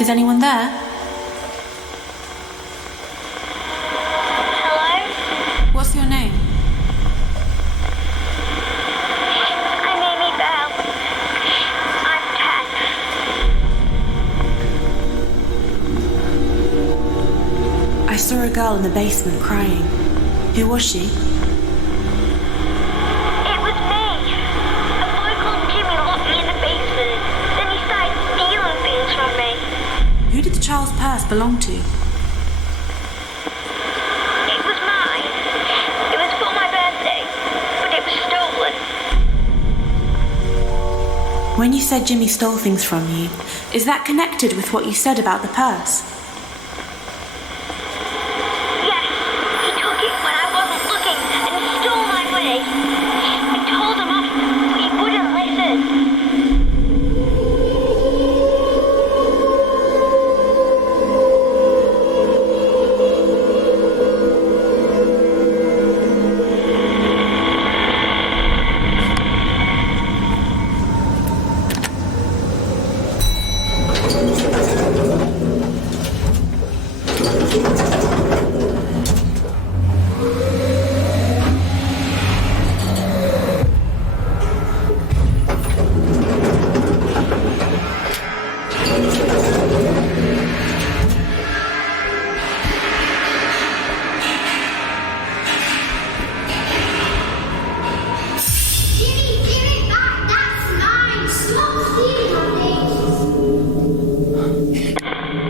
Is anyone there? Hello? What's your name? I'm Amy Bell. I'm 10. I saw a girl in the basement crying. Who was she? It was me. A boy called Jimmy locked me in the basement. Then he started stealing things from me. Who did the child's purse belong to? It was mine. It was for my birthday, but it was stolen. When you said Jimmy stole things from you, is that connected with what you said about the purse? Yes, he took it when I wasn't looking and stole my money. I told him off, but he wouldn't listen.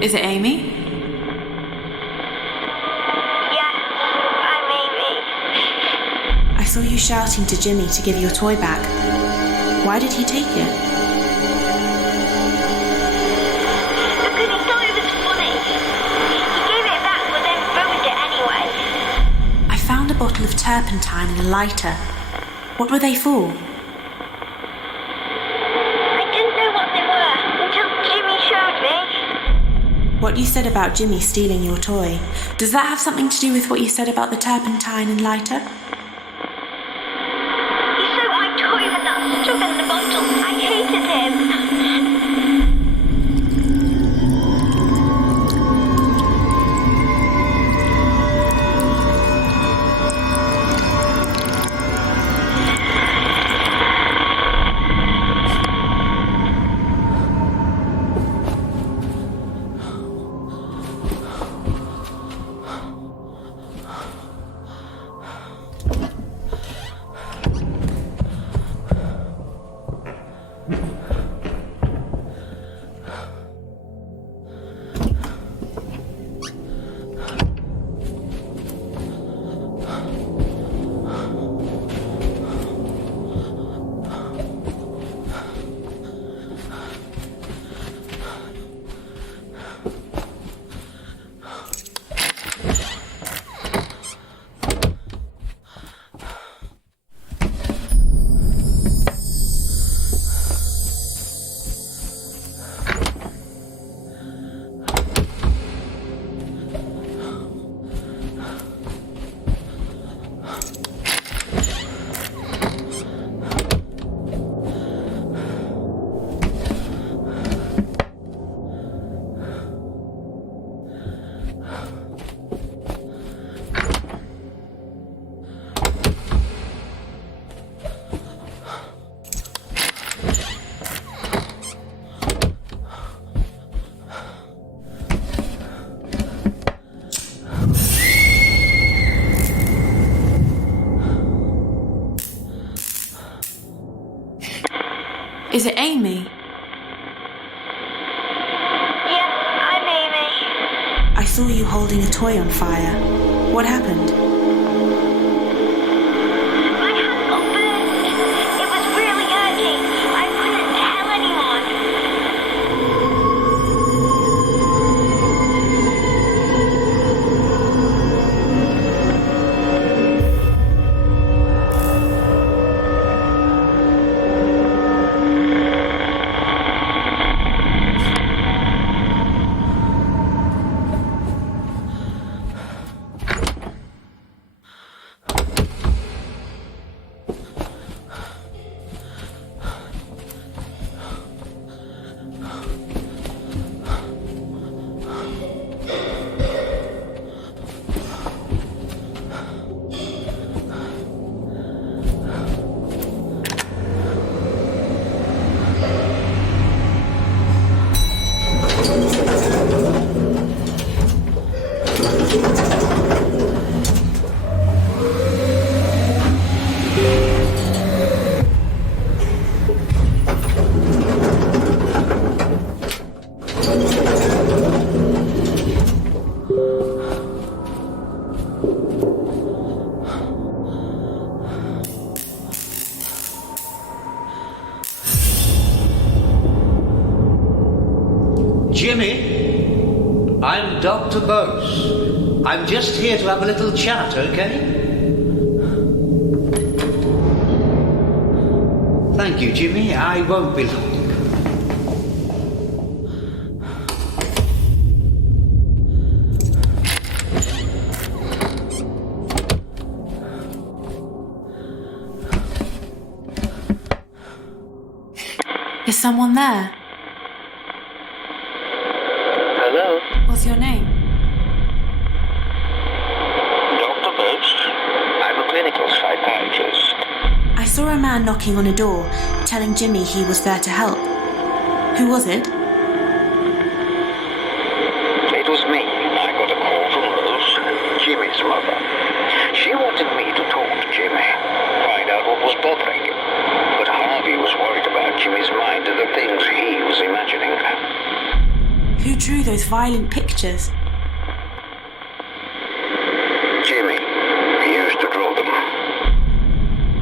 Is it Amy? Yes, I'm Amy. I saw you shouting to Jimmy to give your toy back. Why did he take it? Because he thought it was funny. He gave it back but then ruined it anyway. I found a bottle of turpentine and a lighter. What were they for? I didn't know what they were until Jimmy showed me. What you said about Jimmy stealing your toy, does that have something to do with what you said about the turpentine and lighter? He stole my toy with that stuff in the bottle. I hated him. Is it Amy? Yes, I'm Amy. I saw you holding a toy on fire. What happened? My hand got burned. It was really hurting. I couldn't tell anyone. I'm Dr. Bose. I'm just here to have a little chat, okay? Thank you, Jimmy. I won't be long. Is someone there? Hello? What's your name? Dr. Bose. I'm a clinical psychiatrist. I saw a man knocking on a door, telling Jimmy he was there to help. Who was it? It was me. I got a call from Rose, Jimmy's mother. She wanted me to talk to Jimmy, find out what was bothering him. But Harvey was worried about Jimmy's mind and the things he was imagining. Who drew those violent pictures? Jimmy. He used to draw them.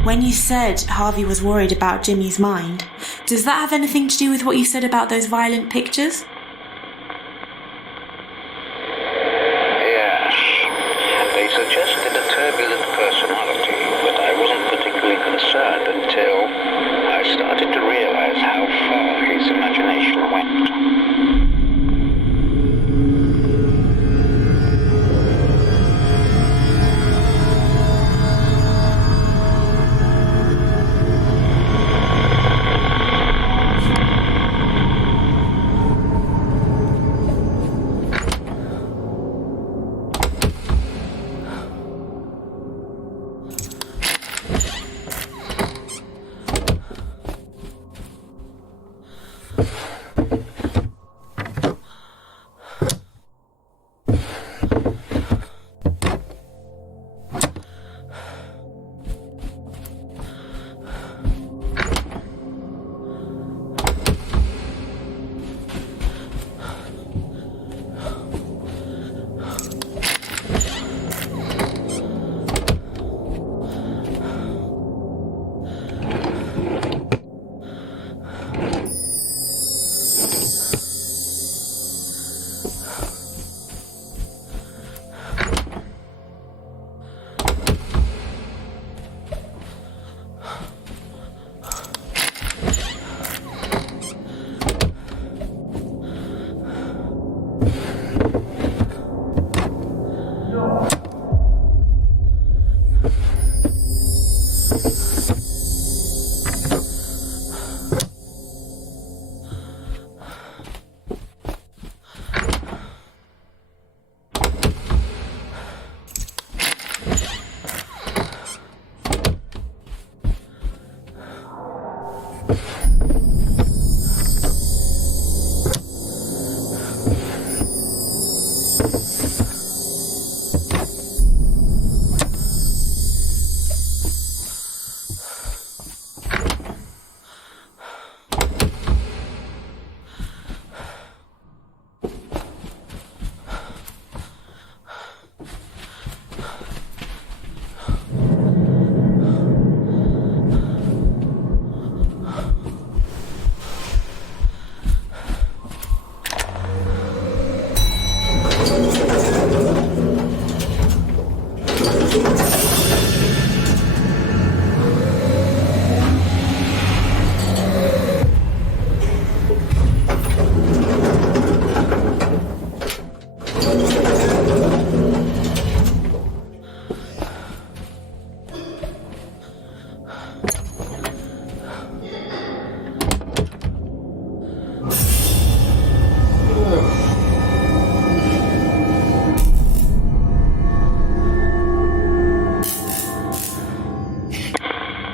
When you said Harvey was worried about Jimmy's mind, does that have anything to do with what you said about those violent pictures? Yes. They suggested a turbulent personality, but I wasn't particularly concerned until I started to realize how far his imagination went.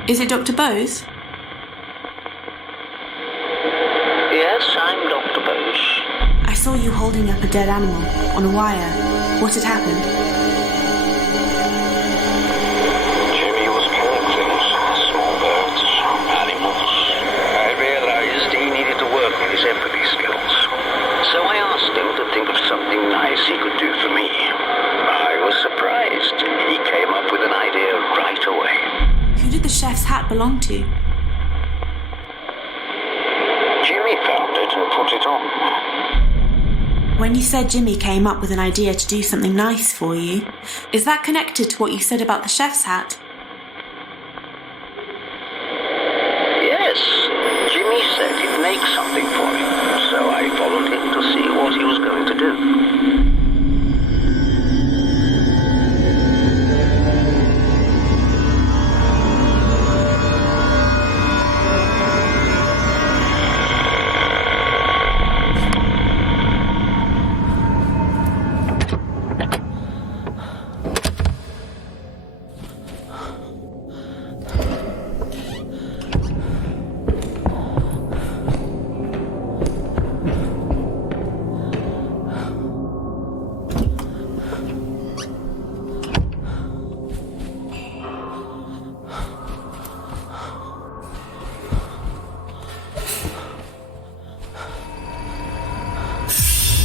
Is it Dr. Bose? Yes, I'm Dr. Bose. I saw you holding up a dead animal on a wire. What had happened? Jimmy was killing things, small birds, animals. I realized he needed to work on his empathy skills. So I asked him to think of something nice he could do for me. I was surprised. He came up with an idea right away. Who did the chef's hat belong to? Jimmy found it and put it on. When When you said Jimmy came up with an idea to do something nice for you, is that connected to what you said about the chef's hat? Yes, Jimmy said he'd make something for him, so I followed him to see what he was going to do.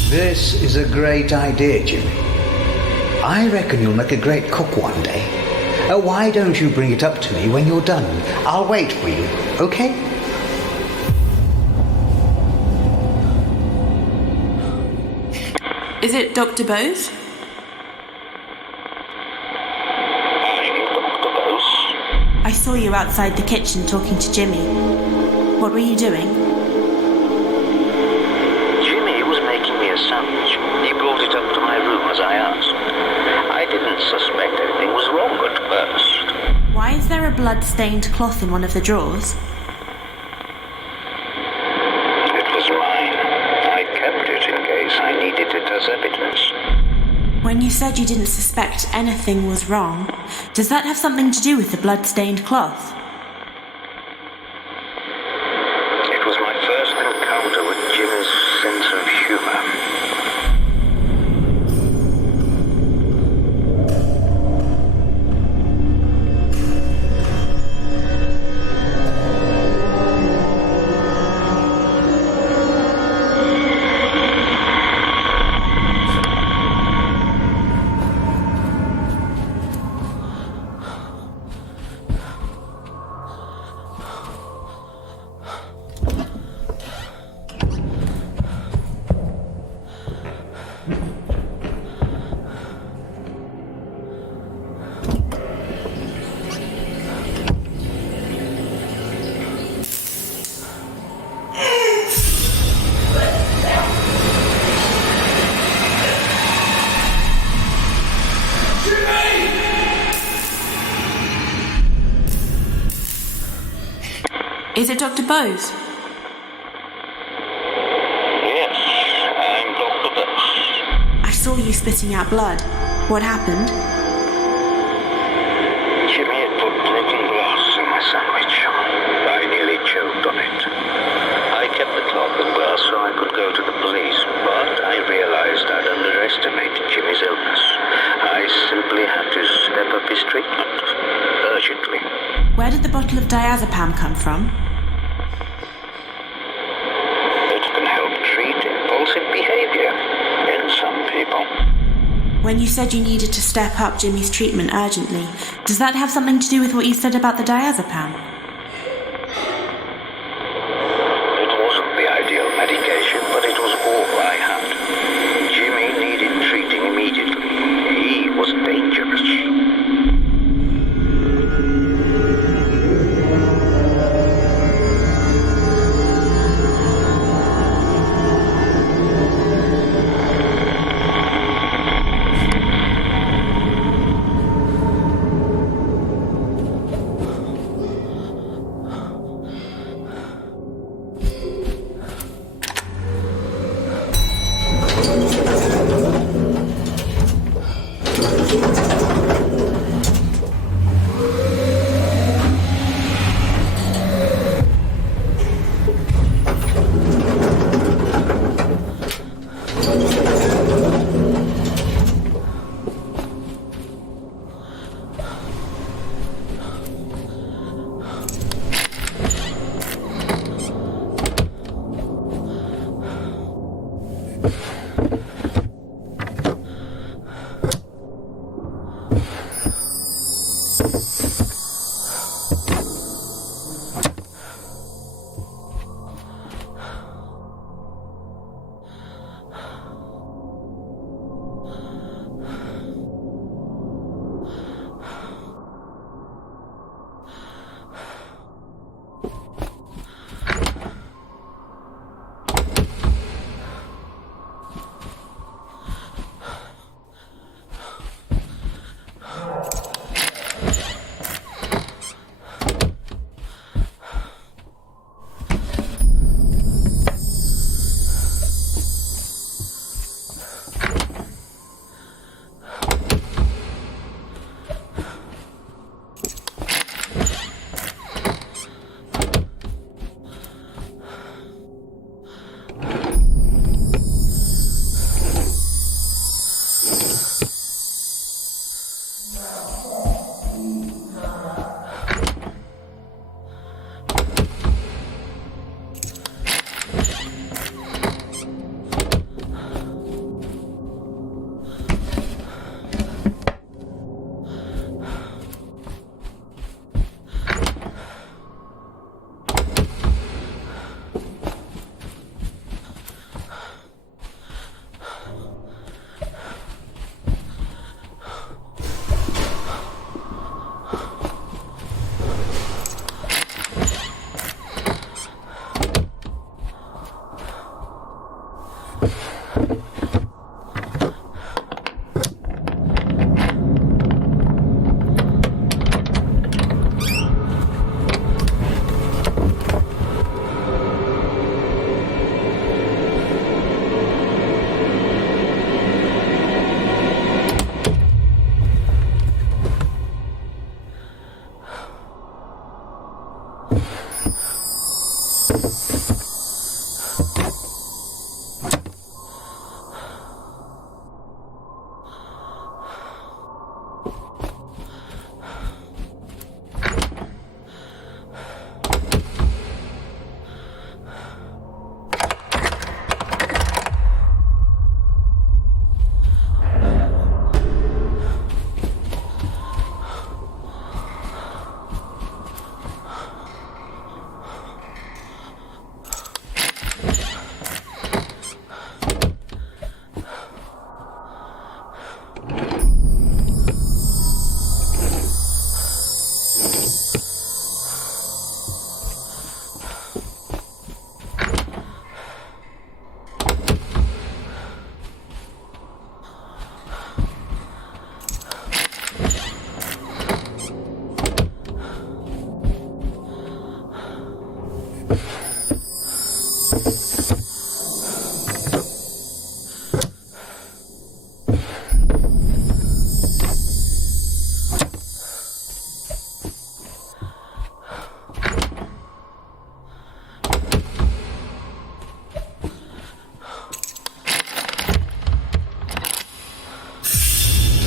This is a great idea, Jimmy. I reckon you'll make a great cook one day. Why don't you bring it up to me when you're done? I'll wait for you, okay? Is it Dr. Bose? I'm Dr. Bose. I saw you outside the kitchen talking to Jimmy. What were you doing? Jimmy was making me a sandwich. He brought it up to my room as I asked. I didn't suspect anything was wrong at first. Why is there a blood-stained cloth in one of the drawers? It was mine. I kept it in case I needed it as evidence. When you said you didn't suspect anything was wrong, does that have something to do with the blood-stained cloth? It was my first encounter with Jimmy's sense of humor. Is it Dr. Bose? Yes, I'm Dr. Bose. I saw you spitting out blood. What happened? Jimmy had put broken glass in my sandwich. I nearly choked on it. I kept the cloth and glass so I could go to the police, but I realized I'd underestimated Jimmy's illness. I simply had to step up his treatment, urgently. Where did the bottle of diazepam come from? It can help treat impulsive behavior in some people. When you said you needed to step up Jimmy's treatment urgently, does that have something to do with what you said about the diazepam? It wasn't the ideal medication, but it was all I had. Jimmy needed treating immediately. He was dangerous.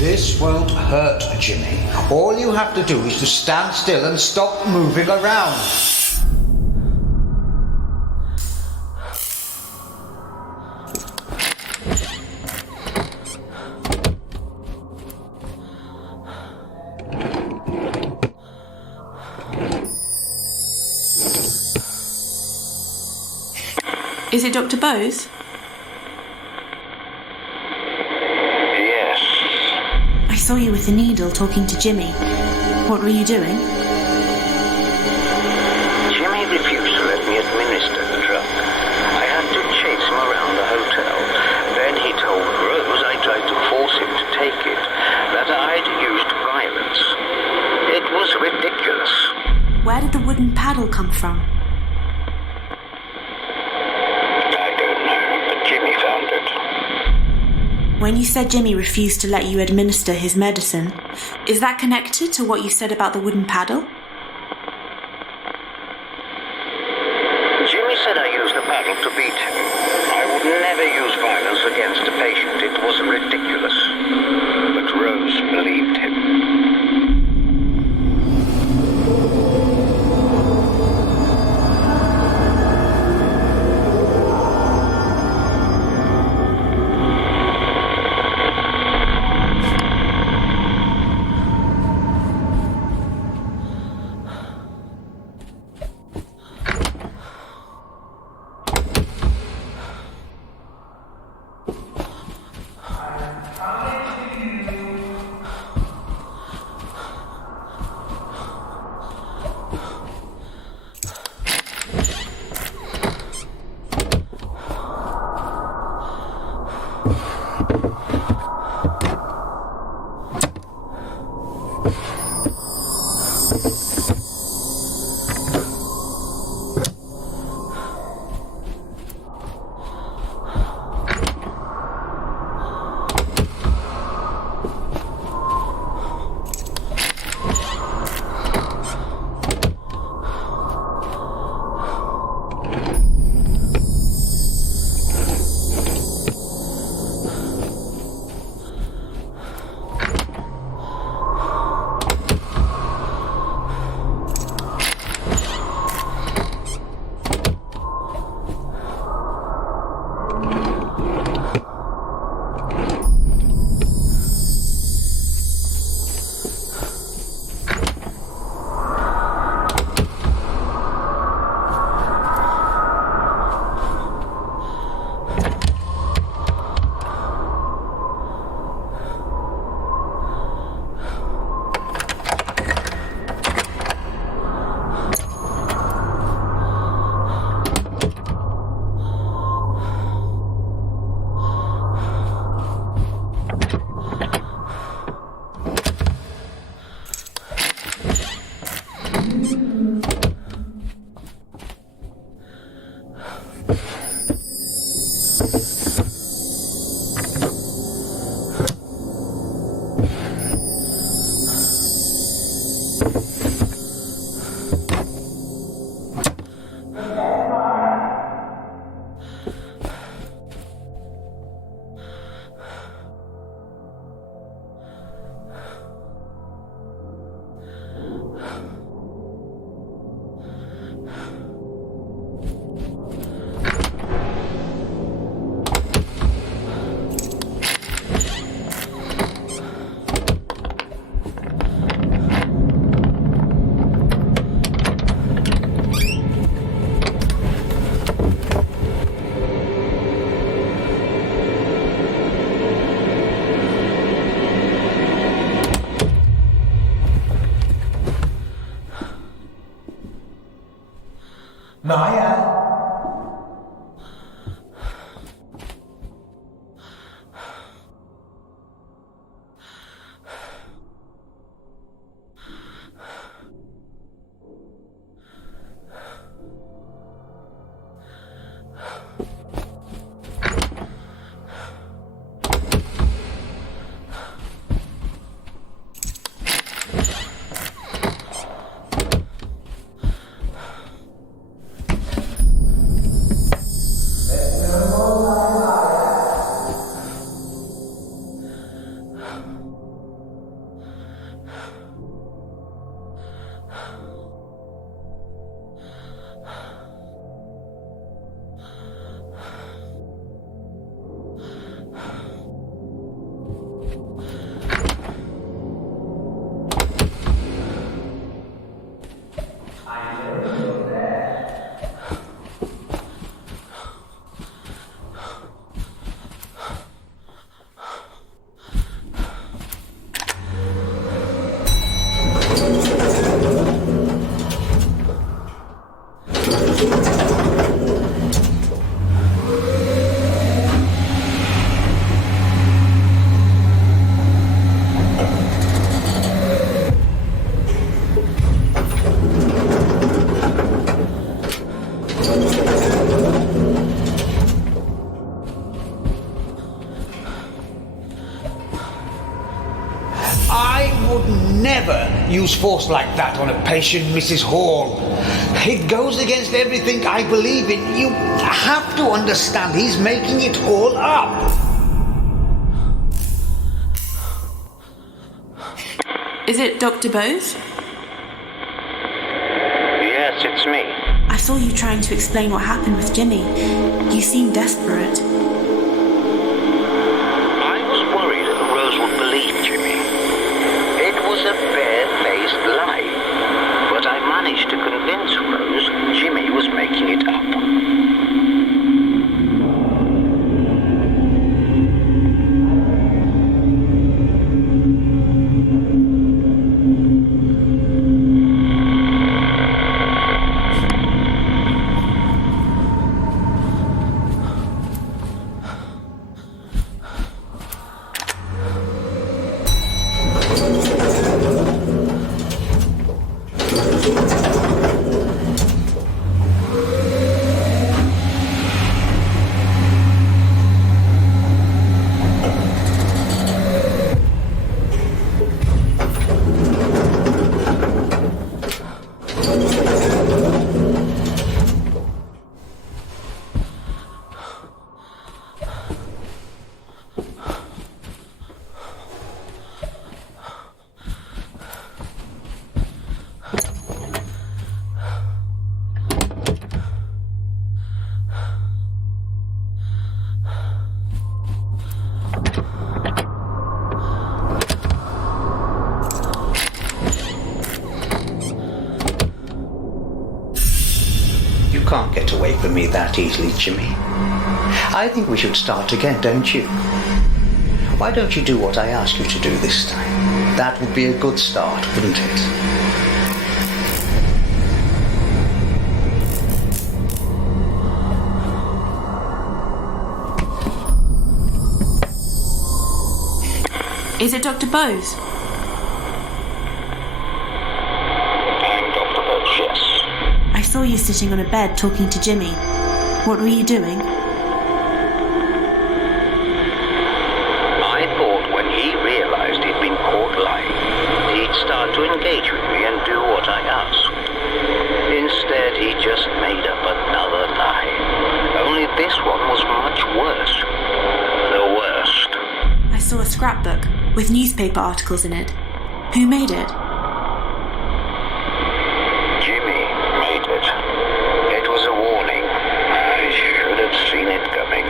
This won't hurt, Jimmy. All you have to do is to stand still and stop moving around. Is it Dr. Bose? Yes. I saw you with the needle talking to Jimmy. What were you doing? Jimmy refused to let me administer the drug. I had to chase him around the hotel. Then he told Rose I tried to force him to take it, that I'd used violence. It was ridiculous. Where did the wooden paddle come from? When you said Jimmy refused to let you administer his medicine, is that connected to what you said about the wooden paddle? Jimmy said I used the paddle to beat him. I would never use violence against a patient. It was ridiculous. But Rose believed him. would never use force like that on a patient, Mrs. Hall. It goes against everything I believe in. You have to understand he's making it all up. Is it Dr. Bose? Yes, it's me. I saw you trying to explain what happened with Jimmy. You seemed desperate. I was worried Rose would believe Jimmy. It was a bare-faced lie. But I managed to convince Rose Jimmy was making it up. You can't get away from me that easily, Jimmy. I think we should start again, don't you? Why don't you do what I asked you to do this time? That would be a good start, wouldn't it? Is it Dr. Bose? I'm Dr. Bose, yes. I saw you sitting on a bed talking to Jimmy. What were you doing? I thought when he realized he'd been caught lying, he'd start to engage with me and do what I asked. Instead, he just made up another lie. Only this one was much worse. The worst. I saw a scrapbook with newspaper articles in it. Who made it? Jimmy made it. It was a warning. I should have seen it coming.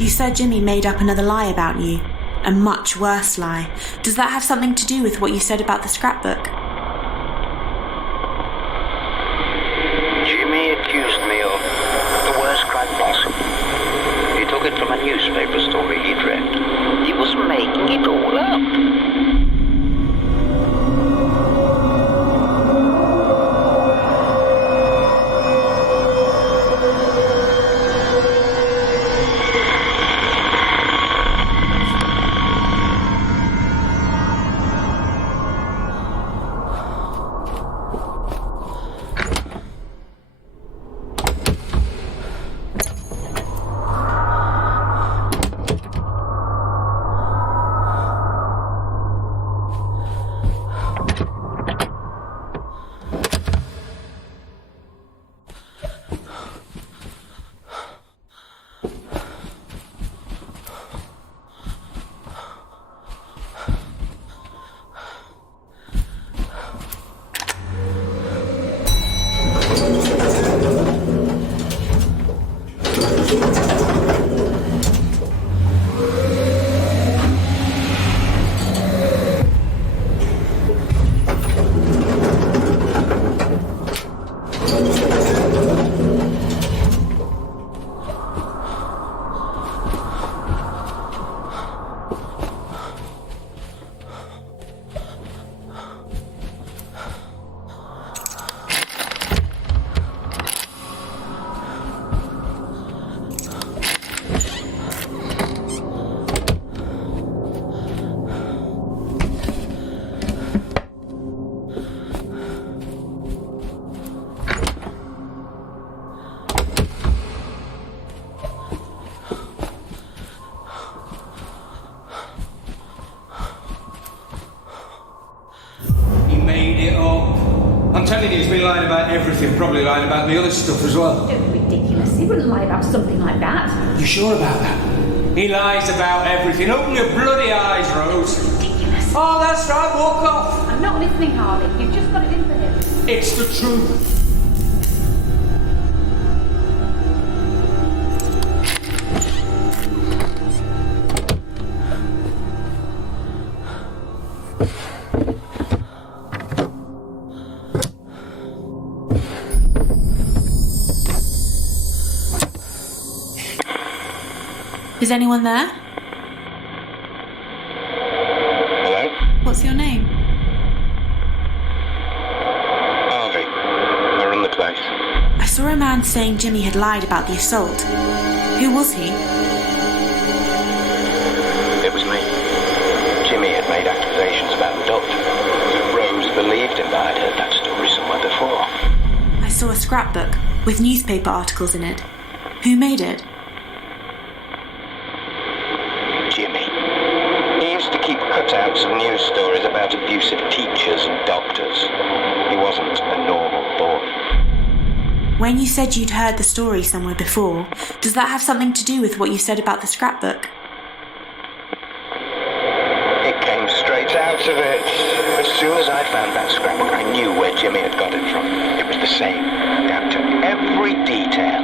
You said Jimmy made up another lie about you. A much worse lie. Does that have something to do with what you said about the scrapbook? Jimmy accused me of the worst crime possible. He took it from a newspaper story he'd read. He was making it all up. I'm telling you, he's been lying about everything, probably lying about the other stuff as well. Don't be ridiculous. He wouldn't lie about something like that. You sure about that? He lies about everything. Open your bloody eyes, Rose. Ridiculous. Oh, that's right, walk off. I'm not listening, Harley. You've just got it in for him. It's the truth. Is anyone there? Hello? What's your name? Harvey. I run the place. I saw a man saying Jimmy had lied about the assault. Who was he? It was me. Jimmy had made accusations about the doctor. Rose believed him, but I'd heard that story somewhere before. I saw a scrapbook with newspaper articles in it. Who made it? Jimmy. He used to keep cutouts of news stories about abusive teachers and doctors. He wasn't a normal boy. When you said you'd heard the story somewhere before, does that have something to do with what you said about the scrapbook? It came straight out of it. As soon as I found that scrapbook, I knew where Jimmy had got it from. It was the same, down to every detail.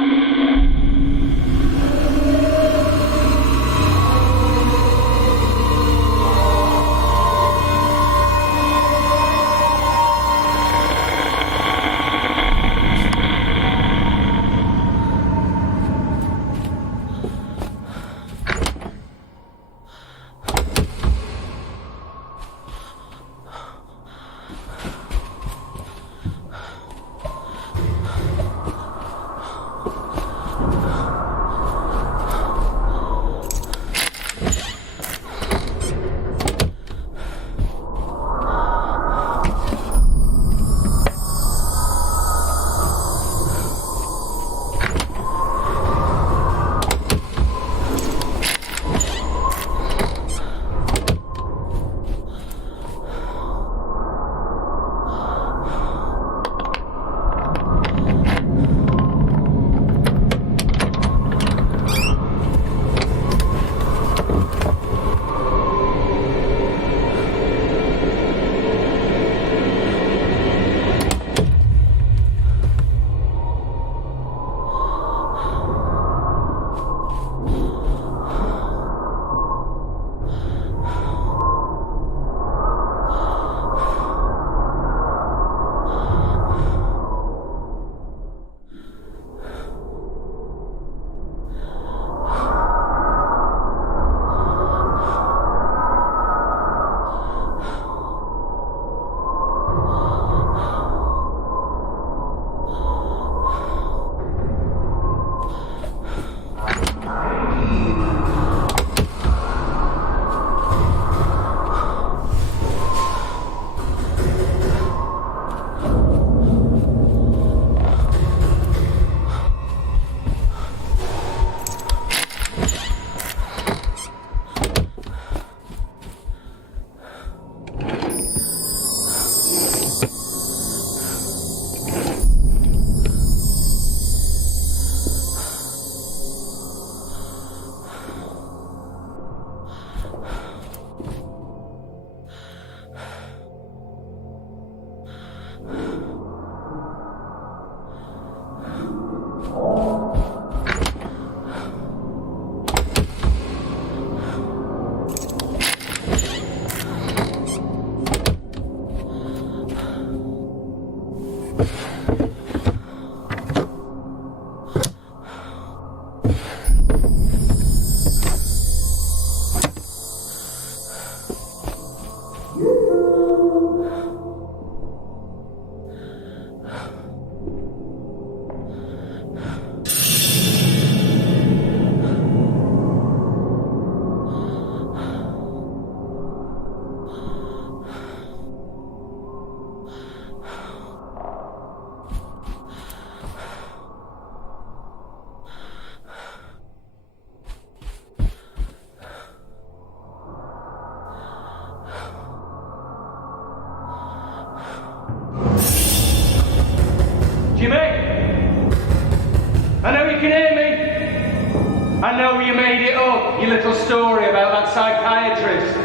I know you made it up, your little story about that psychiatrist.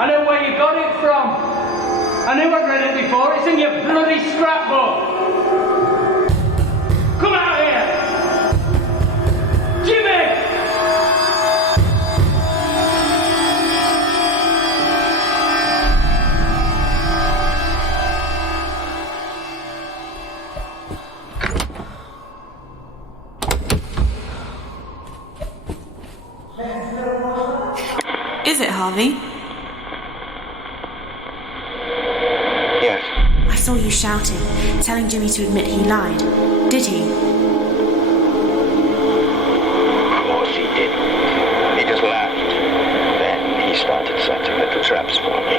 I know where you got it from. I knew I'd read it before. It's in your bloody scrapbook. Come out here! Jimmy! Is it Harvey? Yes. I saw you shouting, telling Jimmy to admit he lied. Did he? Of course he didn't. He just laughed. Then he started setting little traps for me.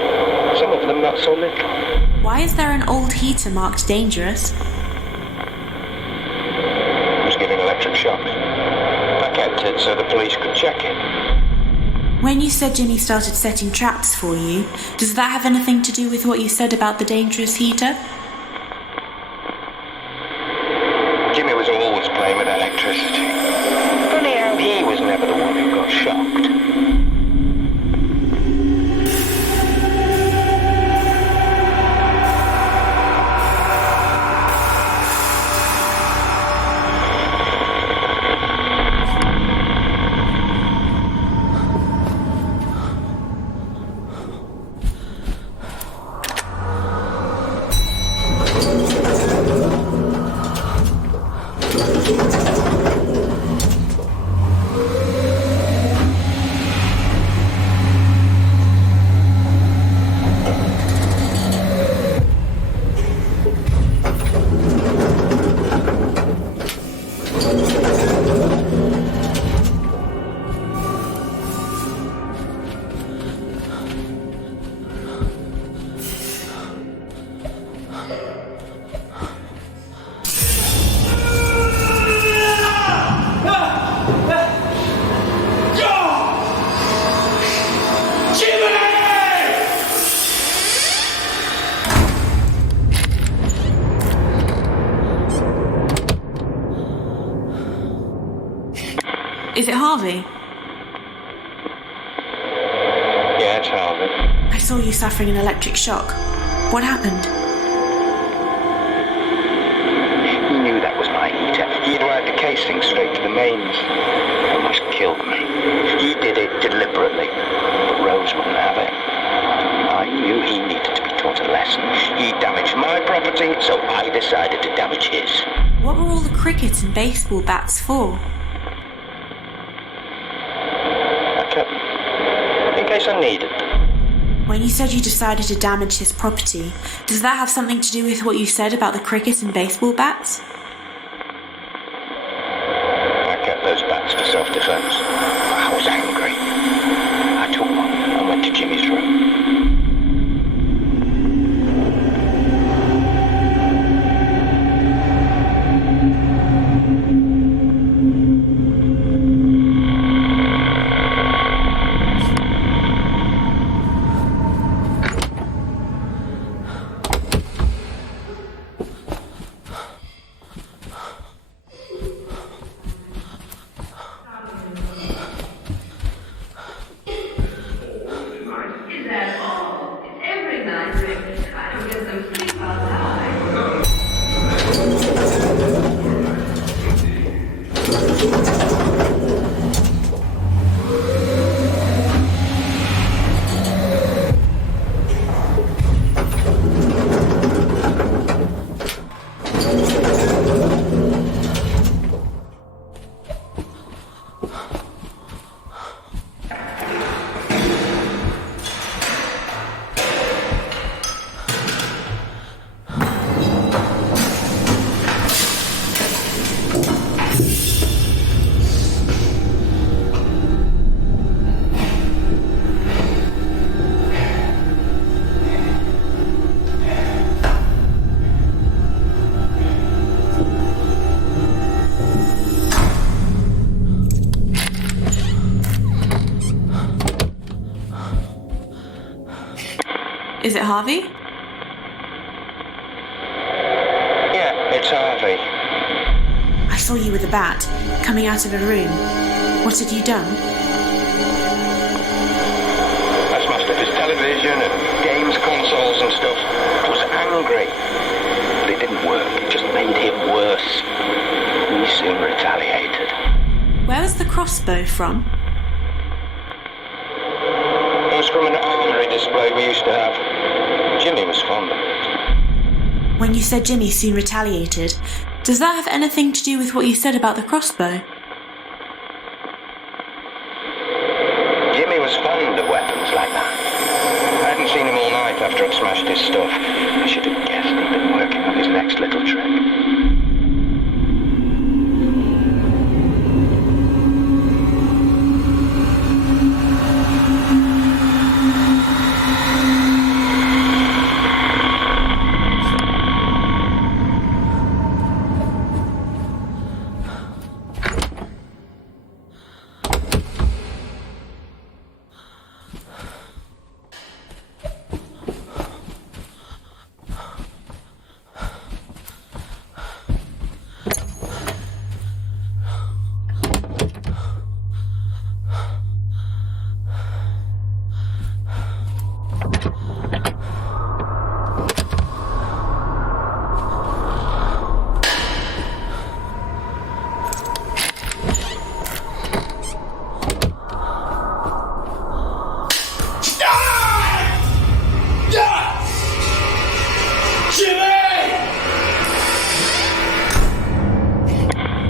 Some of them not so little. Why is there an old heater marked dangerous? He was giving electric shocks. I kept it so the police could check it. When you said Jimmy started setting traps for you, does that have anything to do with what you said about the dangerous heater? Jimmy was always playing with electricity. Funny how he was never the one who got shocked. Is it Harvey? Yeah, it's Harvey. I saw you suffering an electric shock. What happened? He knew that was my heater. He'd wired the casing straight to the mains. Almost killed me. He did it deliberately, but Rose wouldn't have it. I knew he needed to be taught a lesson. He damaged my property, so I decided to damage his. What were all the cricket and baseball bats for? I kept them, in case I needed them. When you said you decided to damage his property, does that have something to do with what you said about the cricket and baseball bats? I kept those bats for self-defense. I was angry. I took one and went to Jimmy's room. Is it Harvey? Yeah, it's Harvey. I saw you with a bat, coming out of a room. What had you done? I smashed up his television and games consoles and stuff. I was angry. But it didn't work. It just made him worse. He soon retaliated. Where was the crossbow from? It was from an armory display we used to have. Jimmy was fond of it. When you said Jimmy soon retaliated, does that have anything to do with what you said about the crossbow? Jimmy was fond of weapons like that. I hadn't seen him all night after I'd smashed his stuff. I should have guessed he'd been working on his next little trick.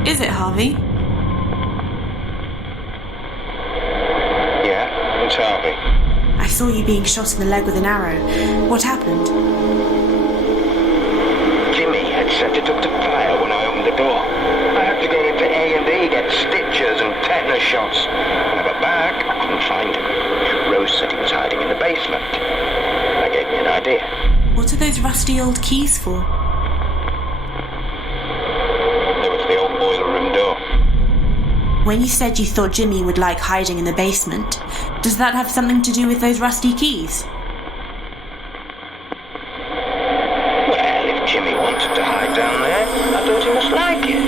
Is it, Harvey? Yeah, it's Harvey. I saw you being shot in the leg with an arrow. What happened? Jimmy had set it up to fire when I opened the door. I had to go into A&E, get stitches and tetanus shots. When I got back, I couldn't find him. Rose said he was hiding in the basement. That gave me an idea. What are those rusty old keys for? There was the old boiler room door. When you said you thought Jimmy would like hiding in the basement, does that have something to do with those rusty keys? Well, if Jimmy wanted to hide down there, I thought he must like it.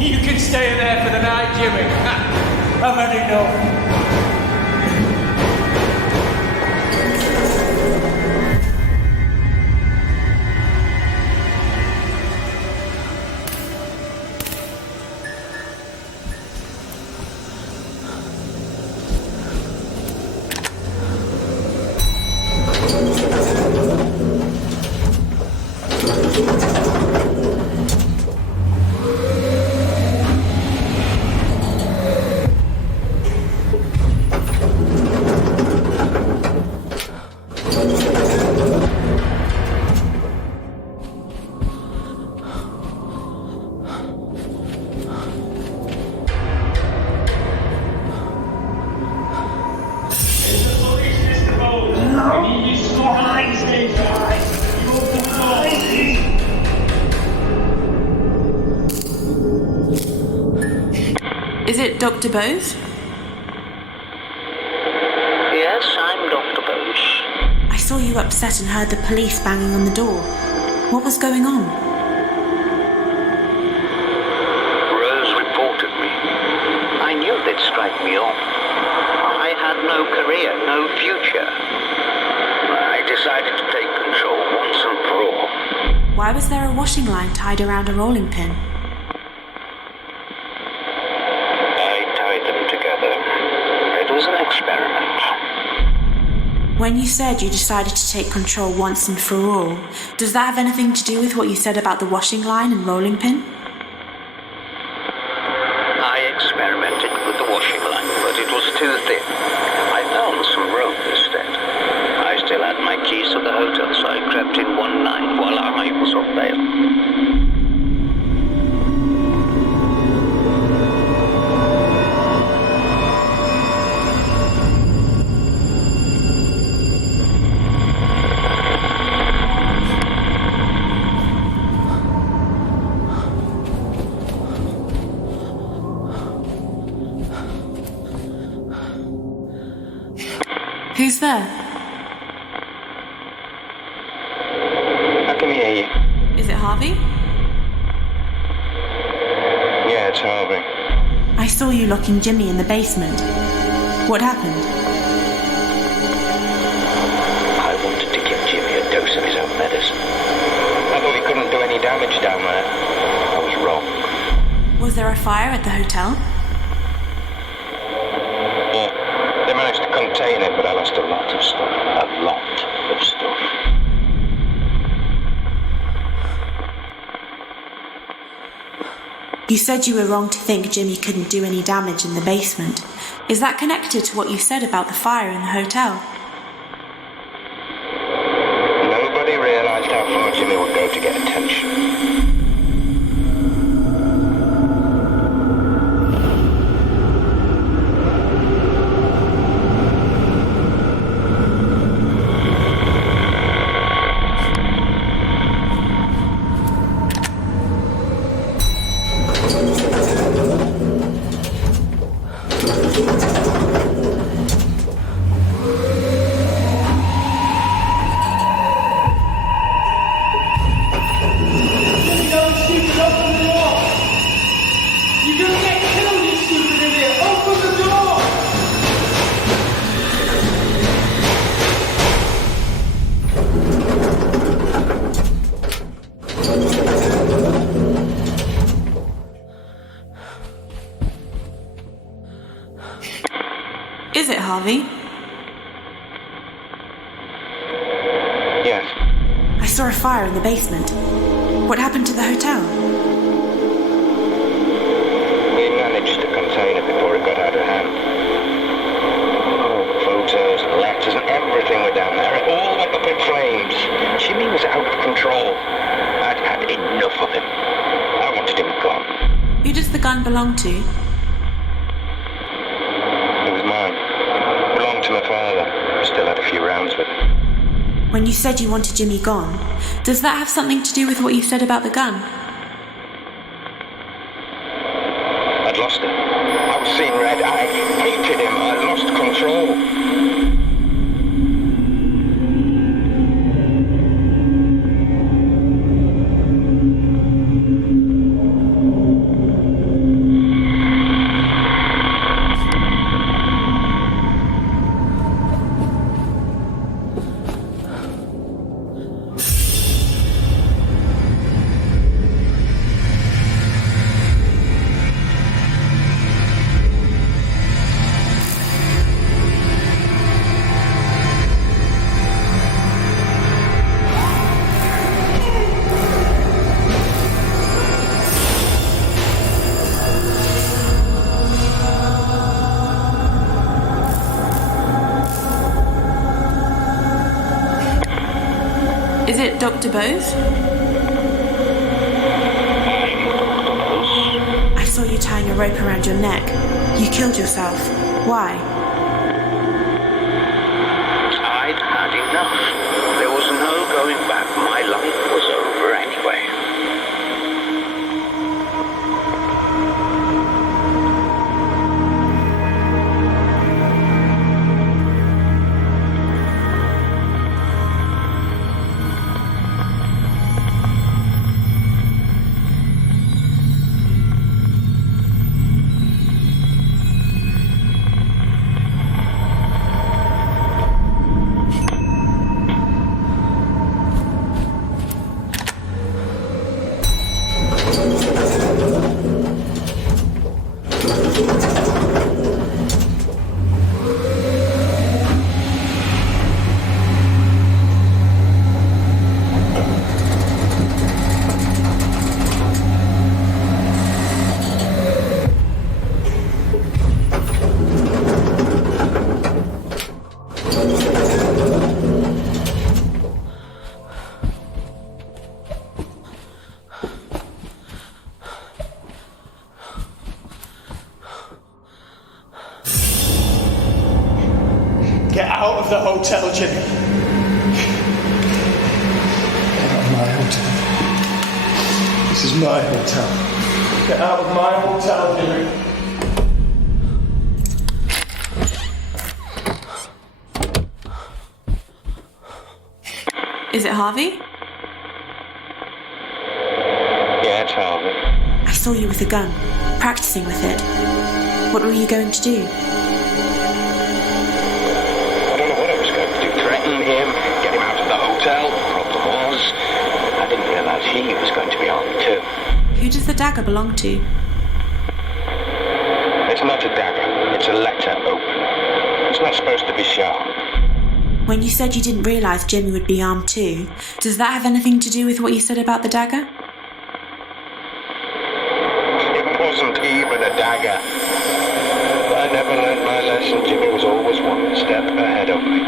You can stay there for the night, Jimmy. I've had enough. Is it Dr. Bose? Yes, I'm Dr. Bose. I saw you upset and heard the police banging on the door. What was going on? Rose reported me. I knew they'd strike me off. I had no career, no future. I decided to take was there a washing line tied around a rolling pin? I tied them together. It was an experiment. When you said you decided to take control once and for all, does that have anything to do with what you said about the washing line and rolling pin? I experimented with the washing line, but it was too thin. I found some rope instead. I still had my keys to the hotel, so I crept in one night while I was on bail. Who's there? I can hear you. Is it Harvey? Yeah, it's Harvey. I saw you locking Jimmy in the basement. What happened? I wanted to give Jimmy a dose of his own medicine. I thought he couldn't do any damage down there. I was wrong. Was there a fire at the hotel? Yeah, they managed to contain it, but I lost a lot of stuff. A lot of stuff. You said you were wrong to think Jimmy couldn't do any damage in the basement. Is that connected to what you said about the fire in the hotel? Nobody realized how far Jimmy would go to get attention. Is it Harvey? Yes. I saw a fire in the basement. What happened to the hotel? We managed to contain it before it got out of hand. Oh, photos, letters, and everything were down there. It all went up in flames. Jimmy was out of control. I'd had enough of him. I wanted him gone. Who does the gun belong to? It was mine. It belonged to my father. Still had a few rounds with it. When you said you wanted Jimmy gone, does that have something to do with what you said about the gun? I'd lost it. I was seeing red. I hated him. I lost control. Is it Dr. Bose? I saw you tying a rope around your neck. You killed yourself. Why? I'd had enough. There was no going back. My life was over anyway. of the hotel, Jimmy. Get out of my hotel. This is my hotel. Get out of my hotel, Jimmy. Is it Harvey? Yeah, it's Harvey. I saw you with a gun, practicing with it. What were you going to do? I don't know what I was going to do. Threaten him, get him out of the hotel. The problem was, I didn't realise he was going to be armed too. Who does the dagger belong to? It's not a dagger. It's a letter opener. It's not supposed to be sharp. When you said you didn't realise Jimmy would be armed too, does that have anything to do with what you said about the dagger? It wasn't even a dagger. I never learned my lesson. Jimmy was always one step ahead of me.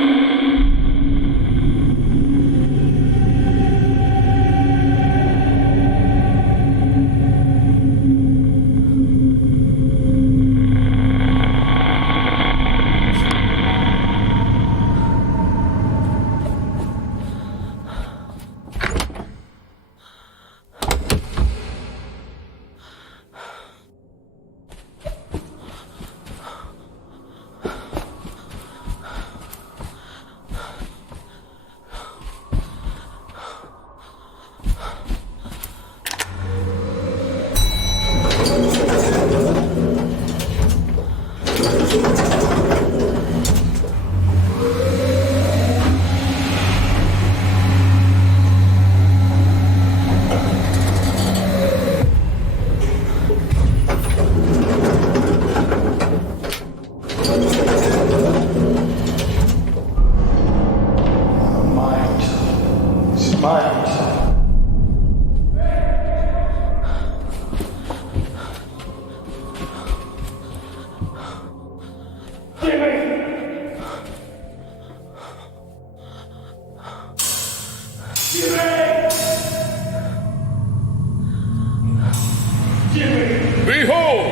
Behold,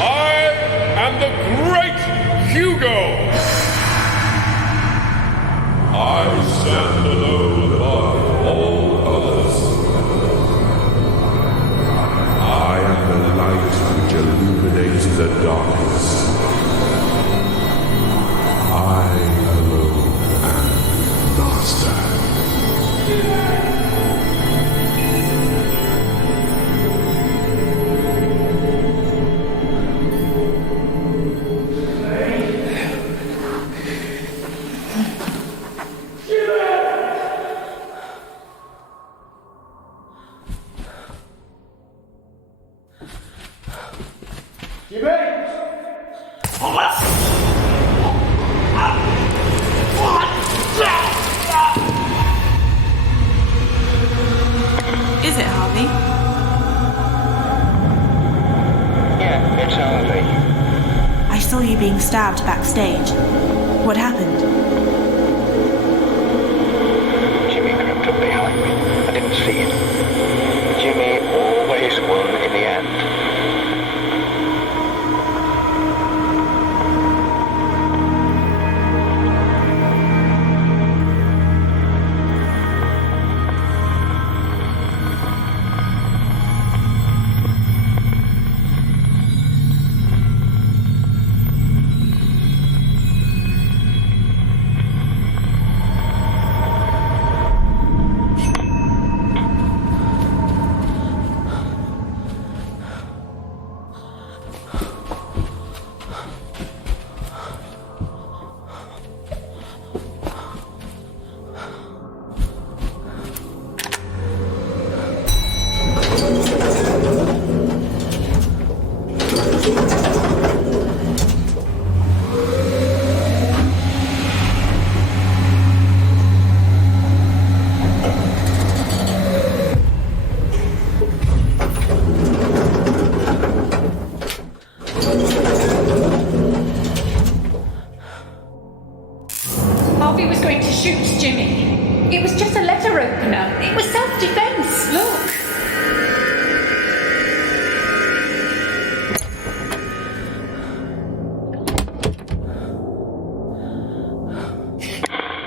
I am the great Hugo. I stand alone above all others. I am the light which illuminates the darkness. I alone am master. Is it Harvey? Yeah, it's Harvey. I saw you being stabbed backstage. What happened? Jimmy crept up behind me. I didn't see it. Jimmy always won in the end.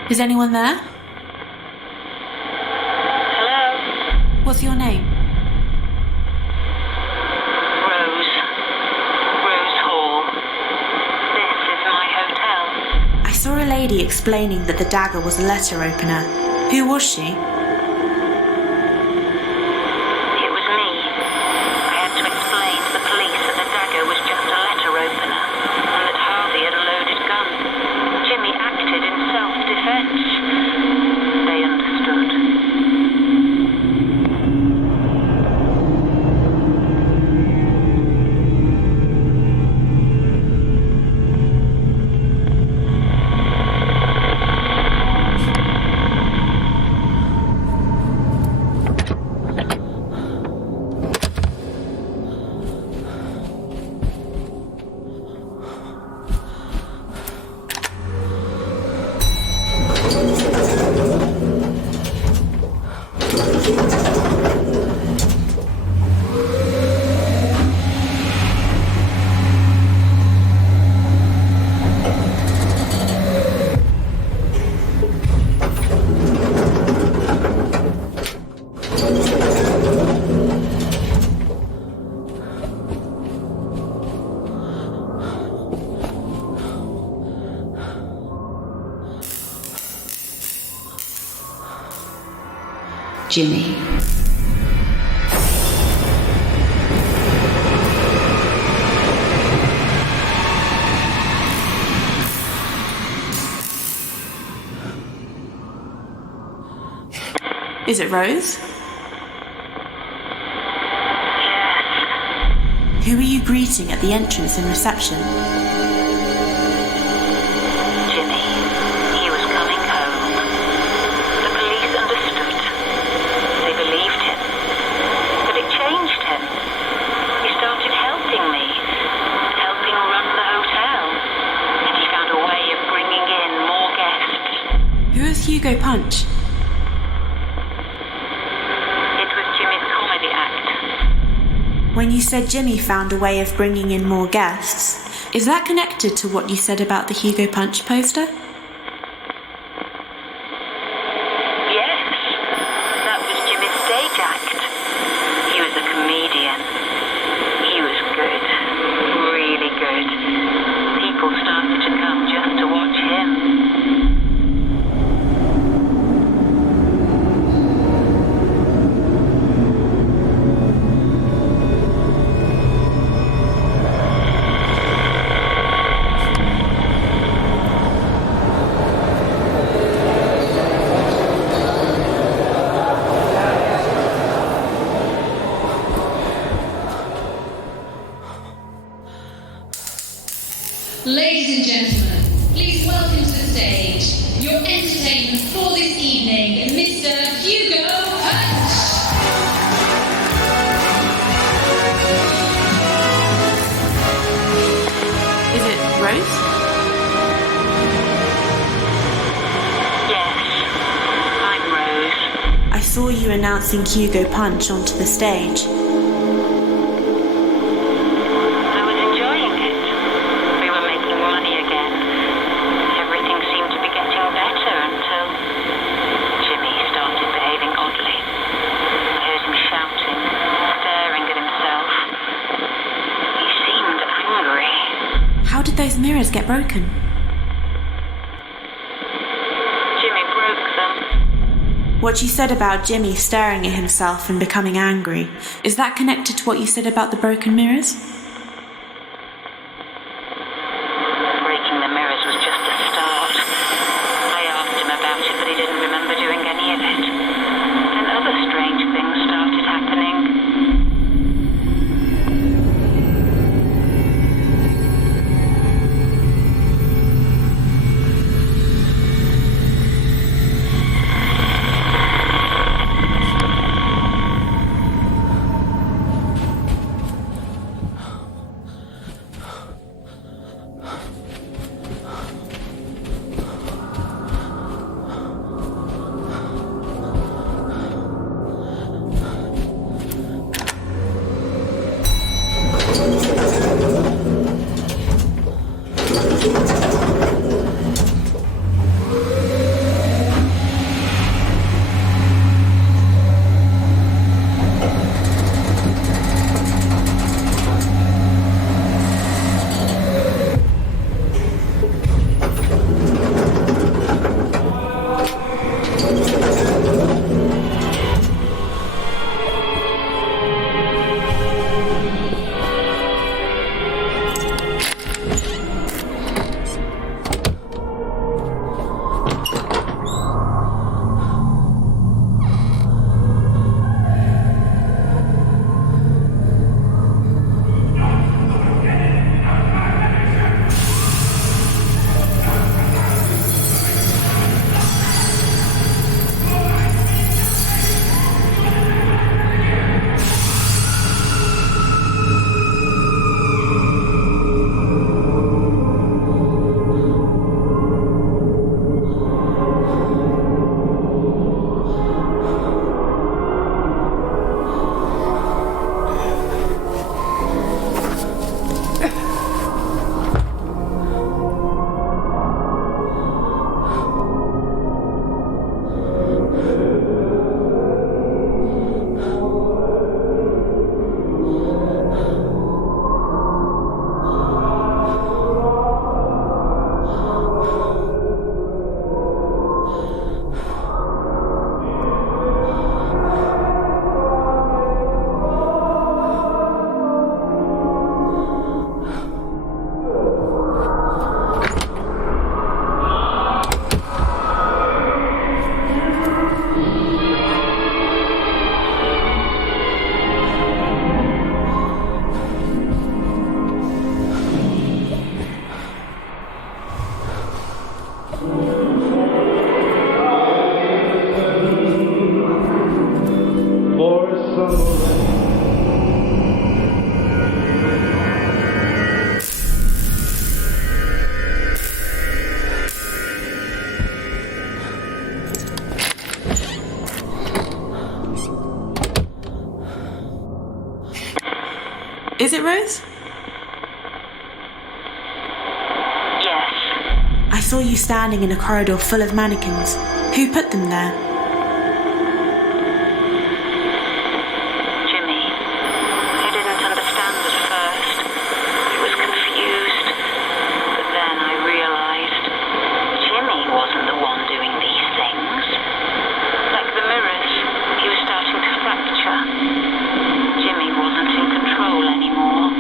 Is anyone there? Hello? What's your name? Rose. Rose Hall. This is my hotel. I saw a lady explaining that the dagger was a letter opener. Who was she? It was me. I had to explain to the police that the dagger was just a letter opener and that Harvey had a loaded gun. Jimmy acted in self-defense. They understood. Jimmy. Is it Rose? Yes. Who are you greeting at the entrance and reception? Jimmy. He was coming home. The police understood. They believed him. But it changed him. He started helping me. Helping run the hotel. And he found a way of bringing in more guests. Who is Hugo Punch? It was Jimmy's comedy act. When you said Jimmy found a way of bringing in more guests, is that connected to what you said about the Hugo Punch poster? Yes, that was Jimmy's stage act. He was a comedian. He was good. Really good. People started to come just to watch him. Ladies and gentlemen, please welcome to the stage your entertainment for this evening, Mr. Hugo Punch. Is it Rose? Yes, I'm Rose. I saw you announcing Hugo Punch onto the stage. I was enjoying it. We were making money again. Everything seemed to be getting better until Jimmy started behaving oddly. I heard him shouting, staring at himself. He seemed angry. How did those mirrors get broken? Jimmy broke them. What you said about Jimmy staring at himself and becoming angry, is that connected to what you said about the broken mirrors? Breaking the mirrors was just a start. I asked him about it, but he didn't remember doing any of it. And other strange things started happening. it, Rose? Yes. I saw you standing in a corridor full of mannequins. Who put them there? Jimmy. He didn't understand at first. He was confused. But then I realized Jimmy wasn't the one doing these things. Like the mirrors, he was starting to fracture. Jimmy wasn't in control anymore.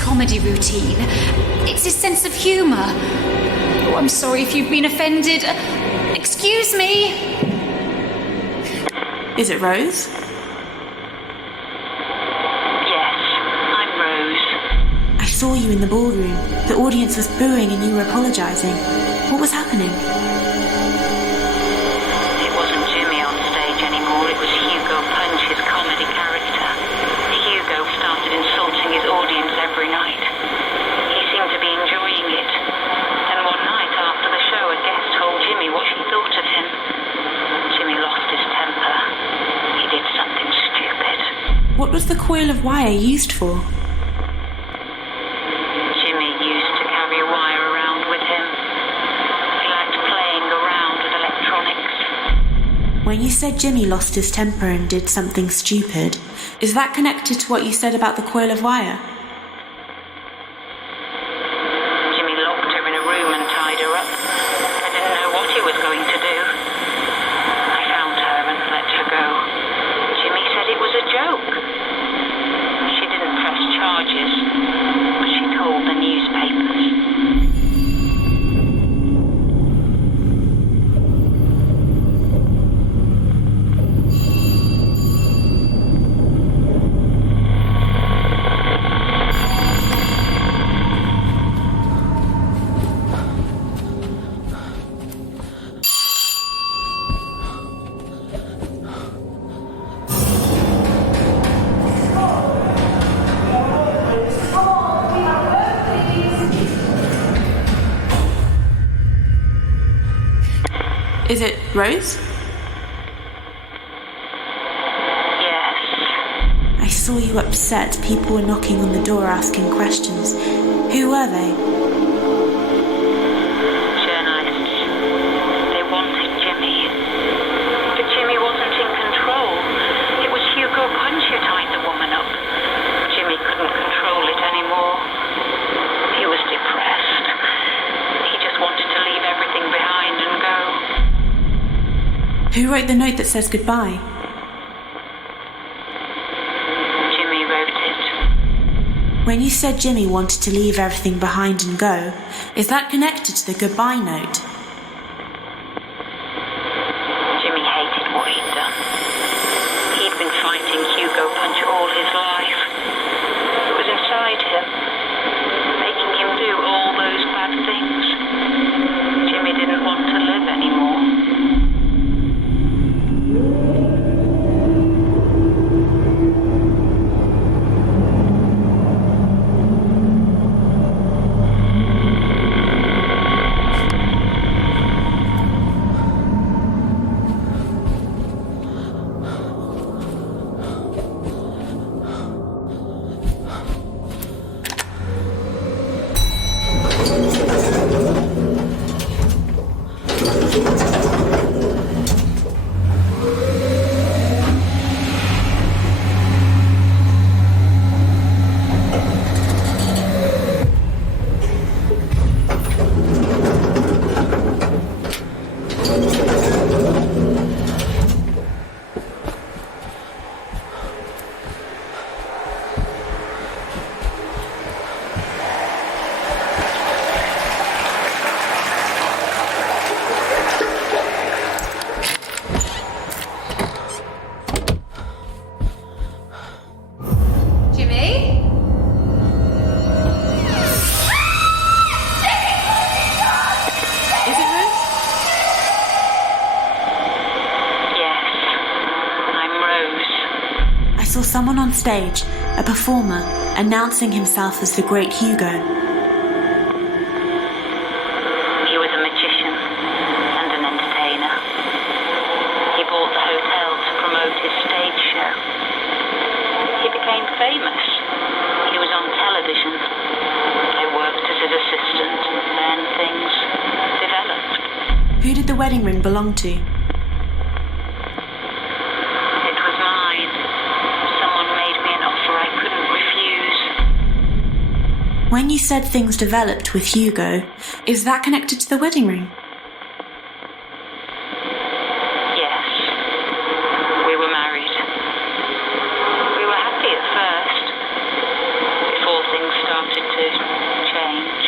Comedy routine. It's his sense of humour. Oh, I'm sorry if you've been offended. Excuse me. Is it Rose? Yes, I'm Rose. I saw you in the ballroom. The audience was booing and you were apologising. What was happening? It wasn't Jimmy on stage anymore. It was Hugo Punch, his comedy character. Hugo started insulting his audience every night. He seemed to be enjoying it. And one night after the show, a guest told Jimmy what she thought of him. Jimmy lost his temper. He did something stupid. What was the coil of wire used for? Jimmy used to carry a wire around with him. He liked playing around with electronics. When you said Jimmy lost his temper and did something stupid, is that connected to what you said about the coil of wire? Jimmy locked her in a room and tied her up. I didn't know what he was going to do. I found her and let her go. Jimmy said it was a joke. She didn't press charges, but she told the newspapers. Is it Rose? Yes. I saw you upset. People were knocking on the door asking questions. Who were they? Journalists. They wanted Jimmy. But Jimmy wasn't in control. It was Hugo Punch who tied the woman up. Jimmy couldn't control it anymore. He was depressed. Who wrote the note that says goodbye? Jimmy wrote it. When you said Jimmy wanted to leave everything behind and go, is that connected to the goodbye note? Jimmy hated what he'd done. He'd been fighting Hugo Punch all his life. It was inside him, making him do all those bad things. Jimmy didn't want to live anymore. Jimmy? Is it Rose? Yes, I'm Rose. I saw someone on stage, a performer, announcing himself as the Great Hugo. He was a magician and an entertainer. He bought the hotel to promote his stage show. He became famous. He was on television. I worked as his assistant, then things developed. Who did the wedding ring belong to? It was mine. Someone made me an offer I couldn't refuse. When you said things developed with Hugo, is that connected to the wedding ring? Yes. We were married. We were happy at first, before things started to change.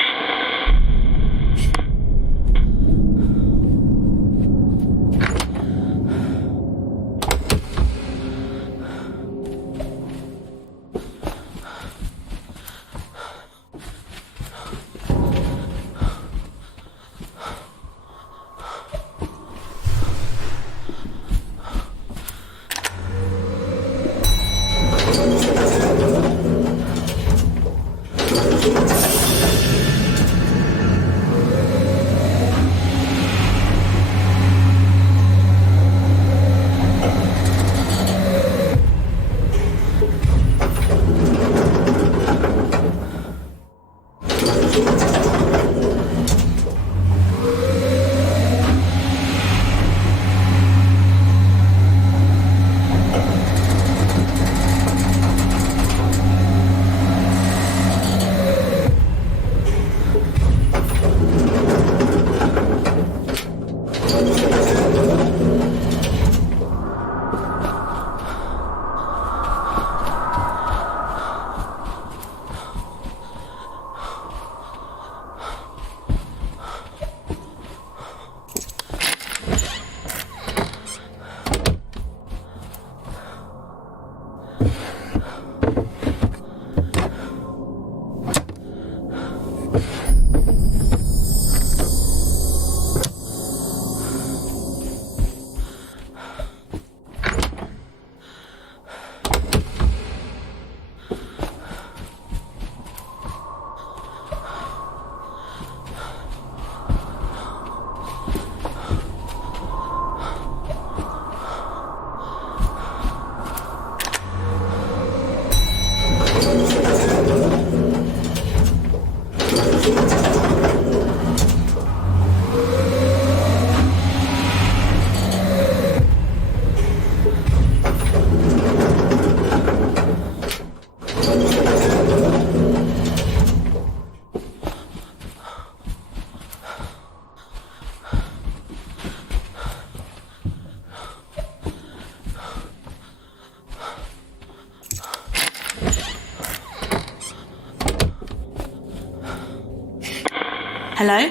Hello? I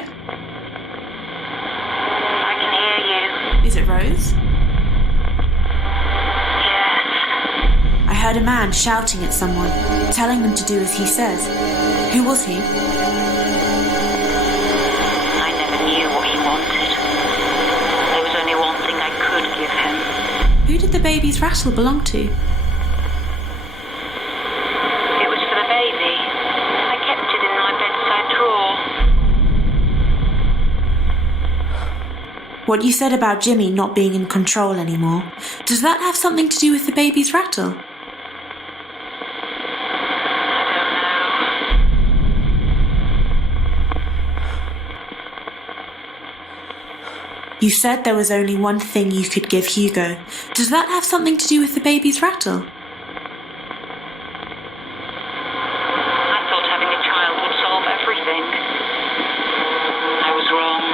can hear you. Is it Rose? Yes. I heard a man shouting at someone, telling them to do as he says. Who was he? I never knew what he wanted. There was only one thing I could give him. Who did the baby's rattle belong to? It was for the baby. I kept it in my bedside drawer. What you said about Jimmy not being in control anymore, does that have something to do with the baby's rattle? You said there was only one thing you could give Hugo. Does that have something to do with the baby's rattle? I thought having a child would solve everything. I was wrong.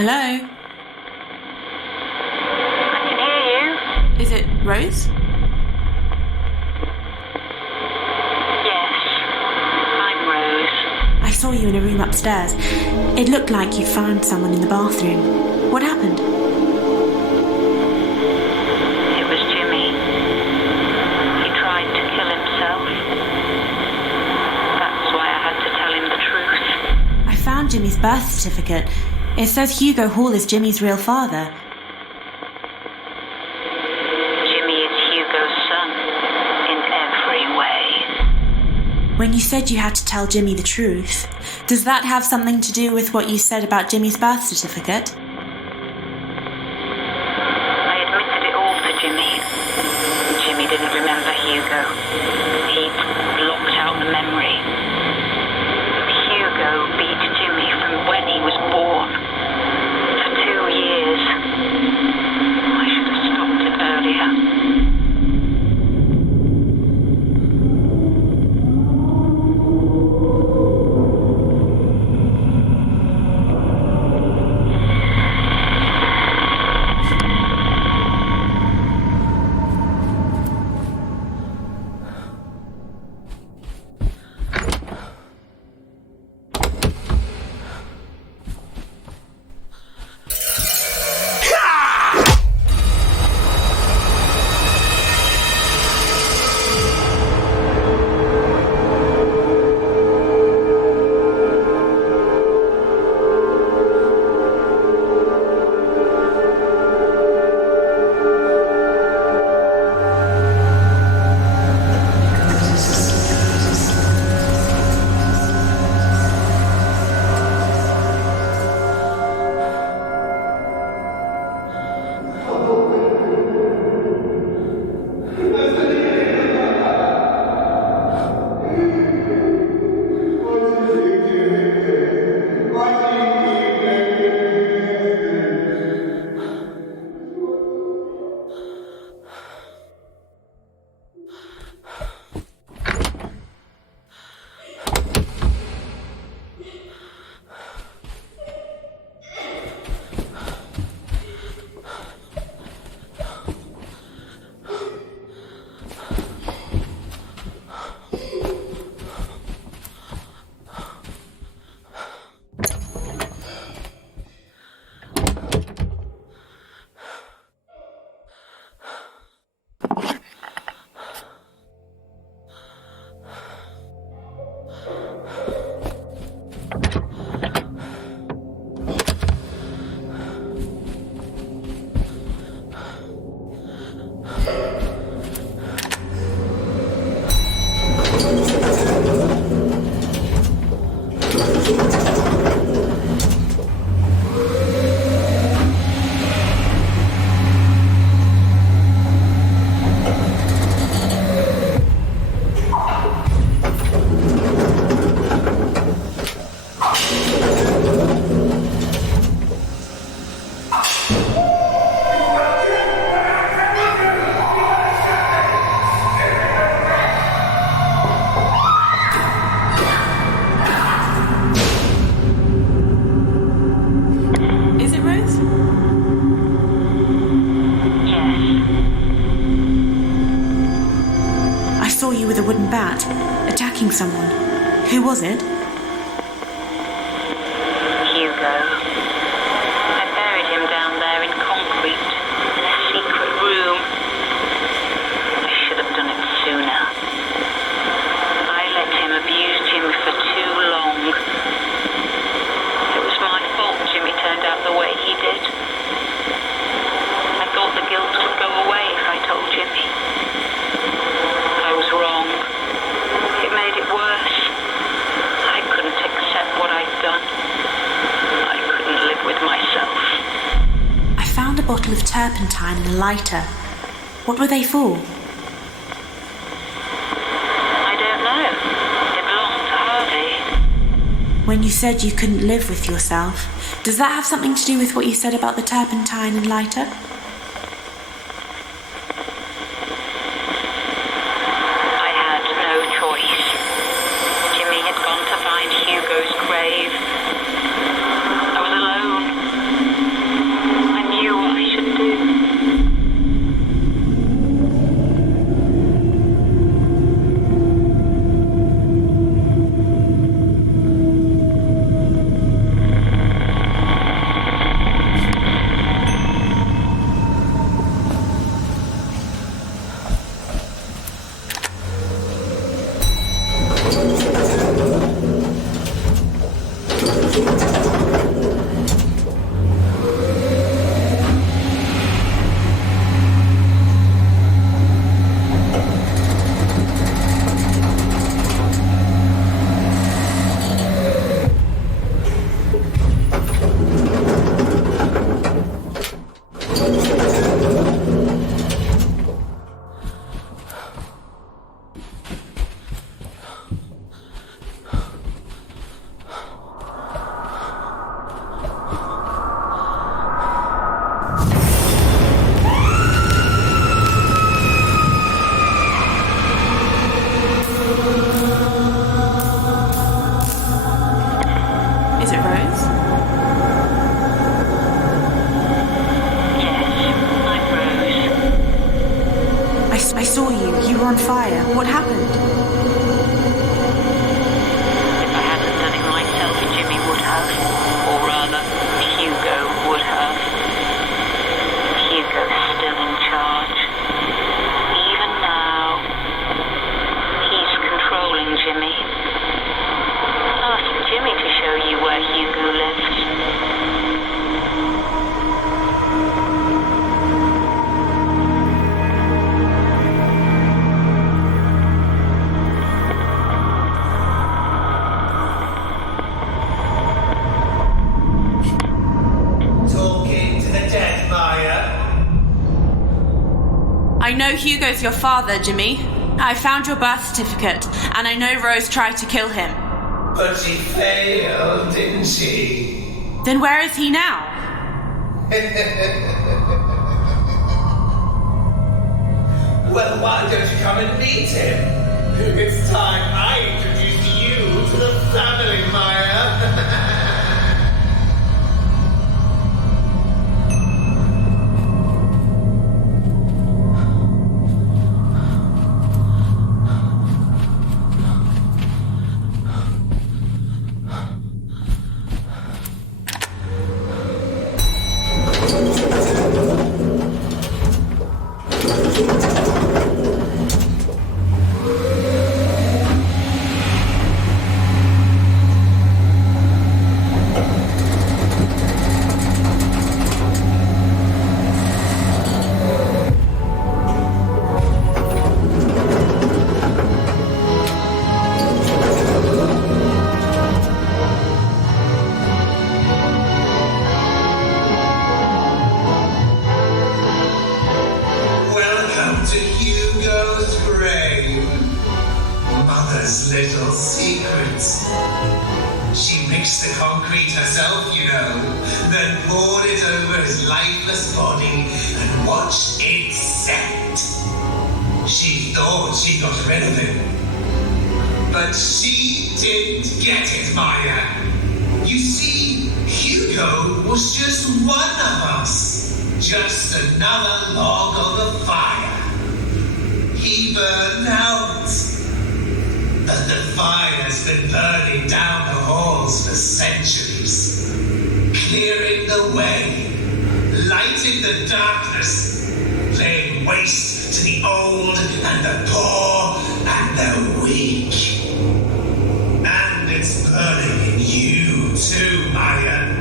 Hello? I can hear you. Is it Rose? Yes, I'm Rose. I saw you in a room upstairs. It looked like you'd found someone in the bathroom. What happened? It was Jimmy. He tried to kill himself. That's why I had to tell him the truth. I found Jimmy's birth certificate. It says Hugo Hall is Jimmy's real father. Jimmy is Hugo's son in every way. When you said you had to tell Jimmy the truth, does that have something to do with what you said about Jimmy's birth certificate? I admitted it all to Jimmy. Jimmy didn't remember Hugo. He'd blocked out the memory. Hugo beat Jimmy from when he was born. For 2 years. I should have stopped it earlier. attacking someone. Who was it? Hugo. I buried him down there in concrete, in a secret room. I should have done it sooner. I let him abuse Jimmy for too long. It was my fault Jimmy turned out the way he did. I thought the guilt would go away if I told Jimmy. I was wrong. It made it worse. I couldn't accept what I'd done. I couldn't live with myself. I found a bottle of turpentine and a lighter. What were they for? I don't know. They belonged to Harvey. When you said you couldn't live with yourself, does that have something to do with what you said about the turpentine and lighter? I had no choice. Jimmy had gone to find Hugo's grave. I was alone. What happened? If I hadn't done it myself, Jimmy would have. Or rather, Hugo would have. Hugo's still in charge. Even now, he's controlling Jimmy. Ask Jimmy to show you where Hugo lives. I know Hugo's your father, Jimmy. I found your birth certificate, and I know Rose tried to kill him. But she failed, didn't she? Then where is he now? Well, why don't you come and meet him? It's time I introduced you to the family, Maya. Little secrets. She mixed the concrete herself, you know, then poured it over his lifeless body and watched it set. She thought she got rid of him. But she didn't get it, Maya. You see, Hugo was just one of us. Just another log on the fire. He burned out. But the fire's been burning down the halls for centuries, clearing the way, lighting the darkness, laying waste to the old and the poor and the weak. And it's burning in you too, Maya.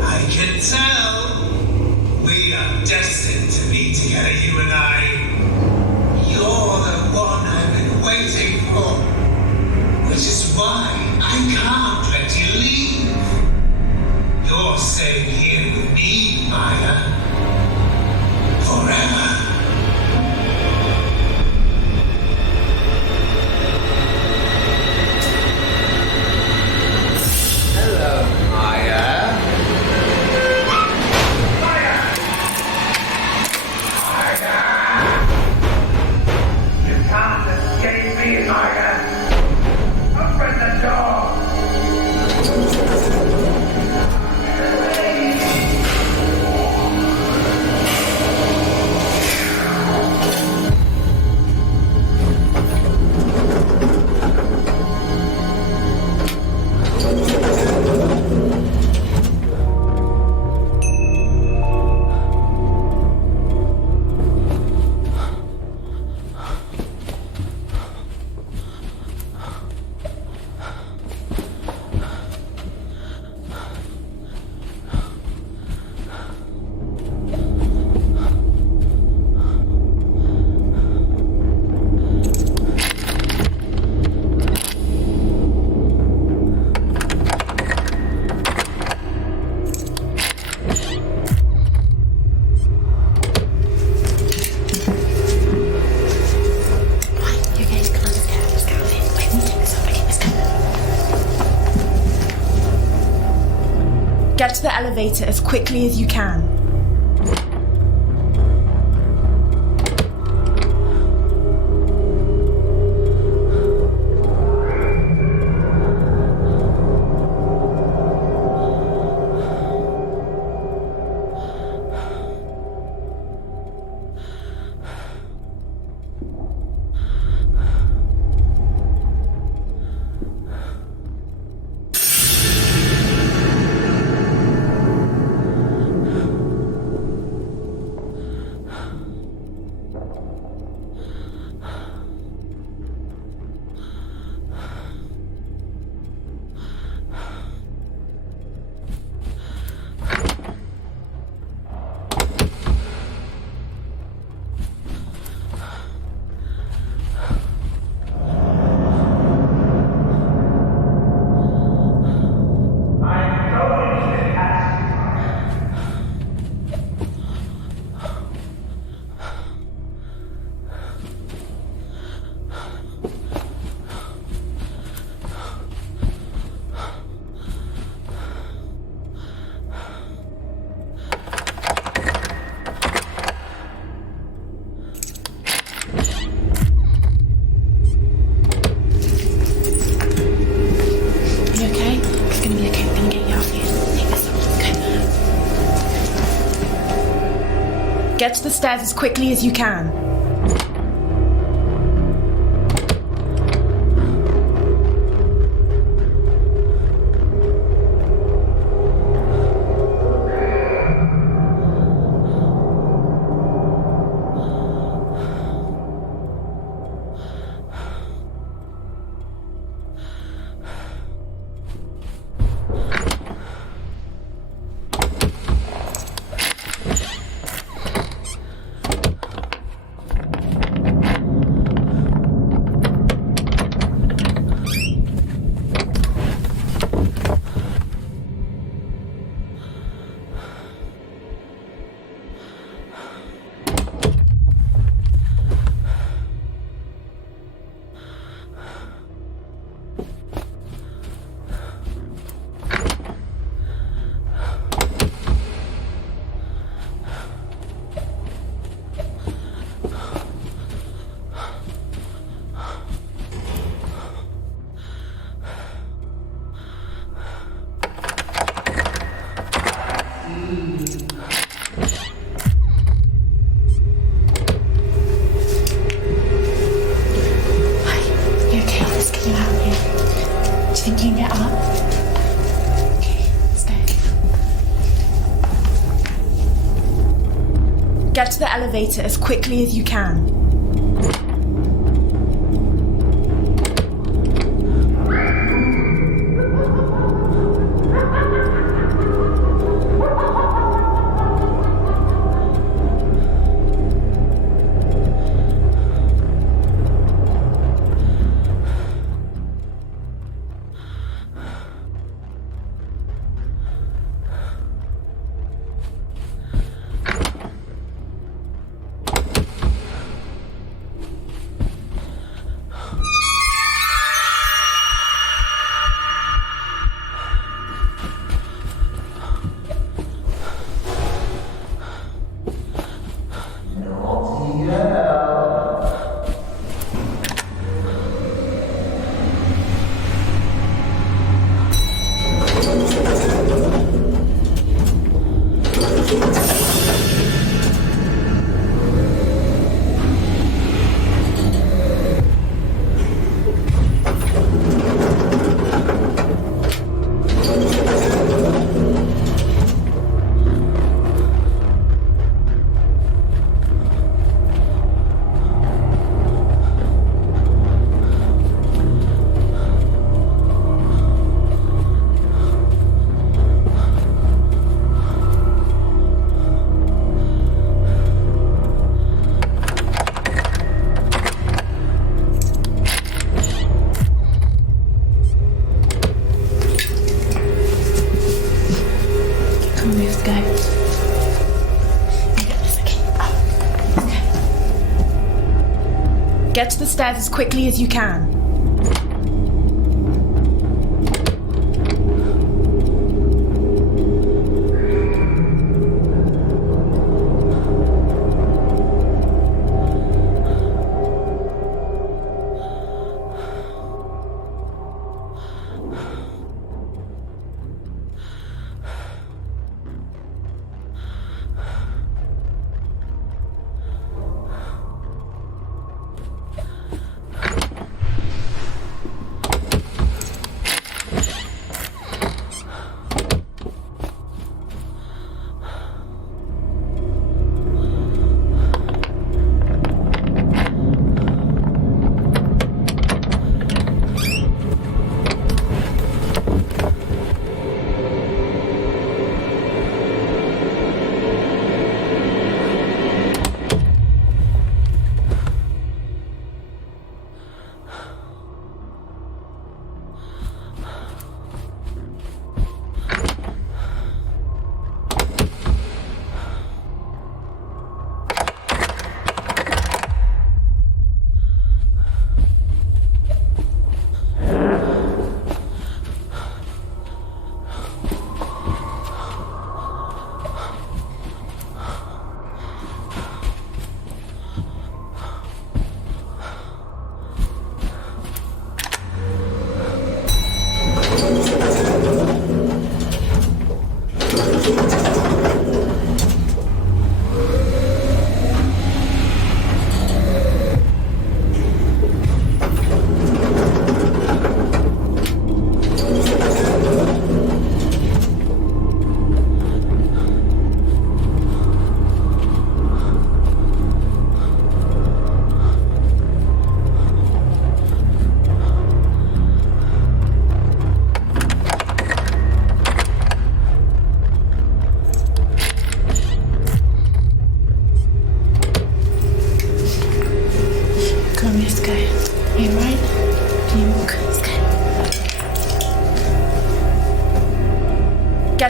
I can tell. We are destined to be together, you and I. You're the one I've been waiting for. Which is why I can't let you leave. You're staying here with me, Maya. Forever. Hello, Maya. Maya! Maya! You can't escape me, Maya. Open the door! Get to the elevator as quickly as you can. the stairs as quickly as you can. Get to the elevator as quickly as you can. Get to the stairs as quickly as you can.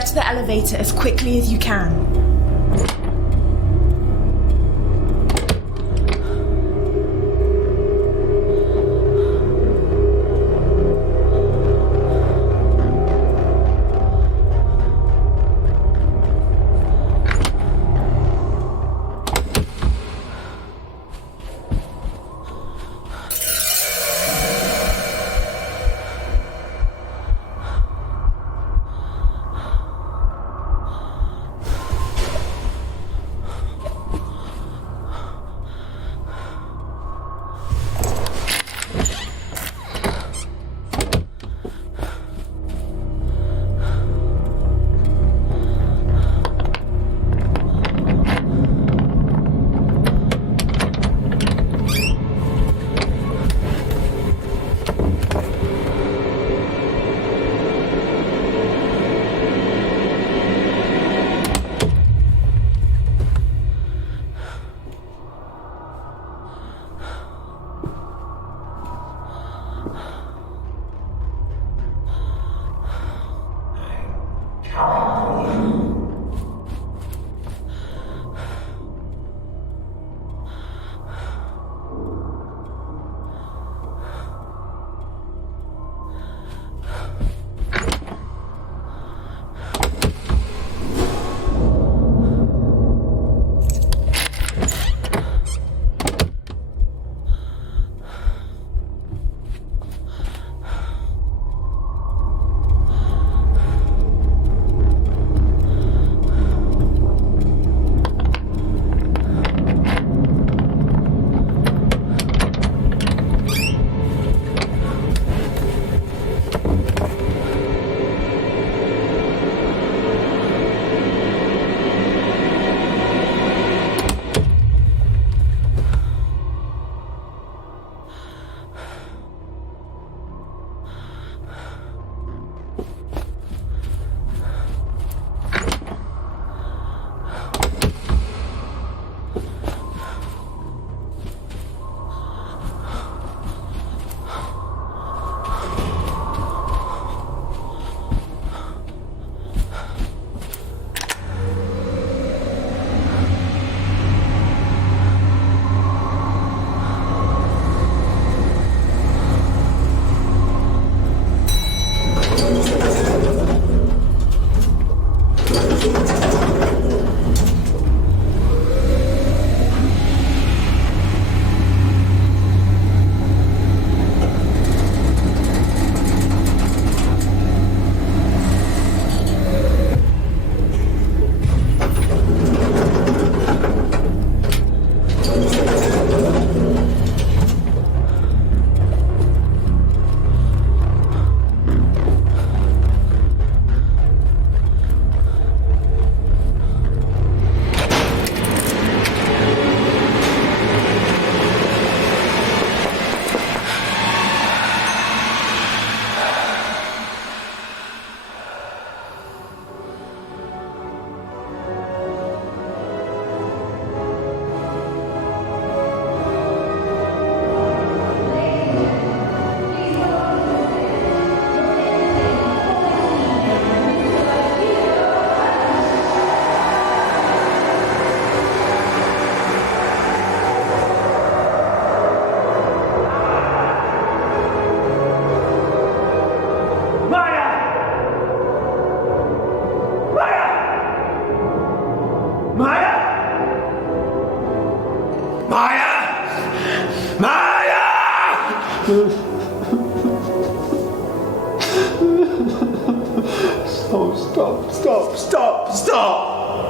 Get to the elevator as quickly as you can.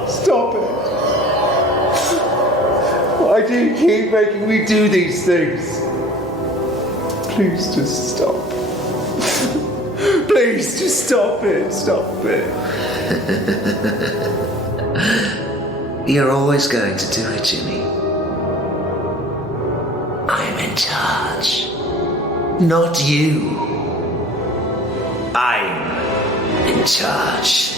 Stop it. Why do you keep making me do these things? Please just stop. Please just stop it. Stop it. You're always going to do it, Jimmy. I'm in charge. Not you. I'm in charge.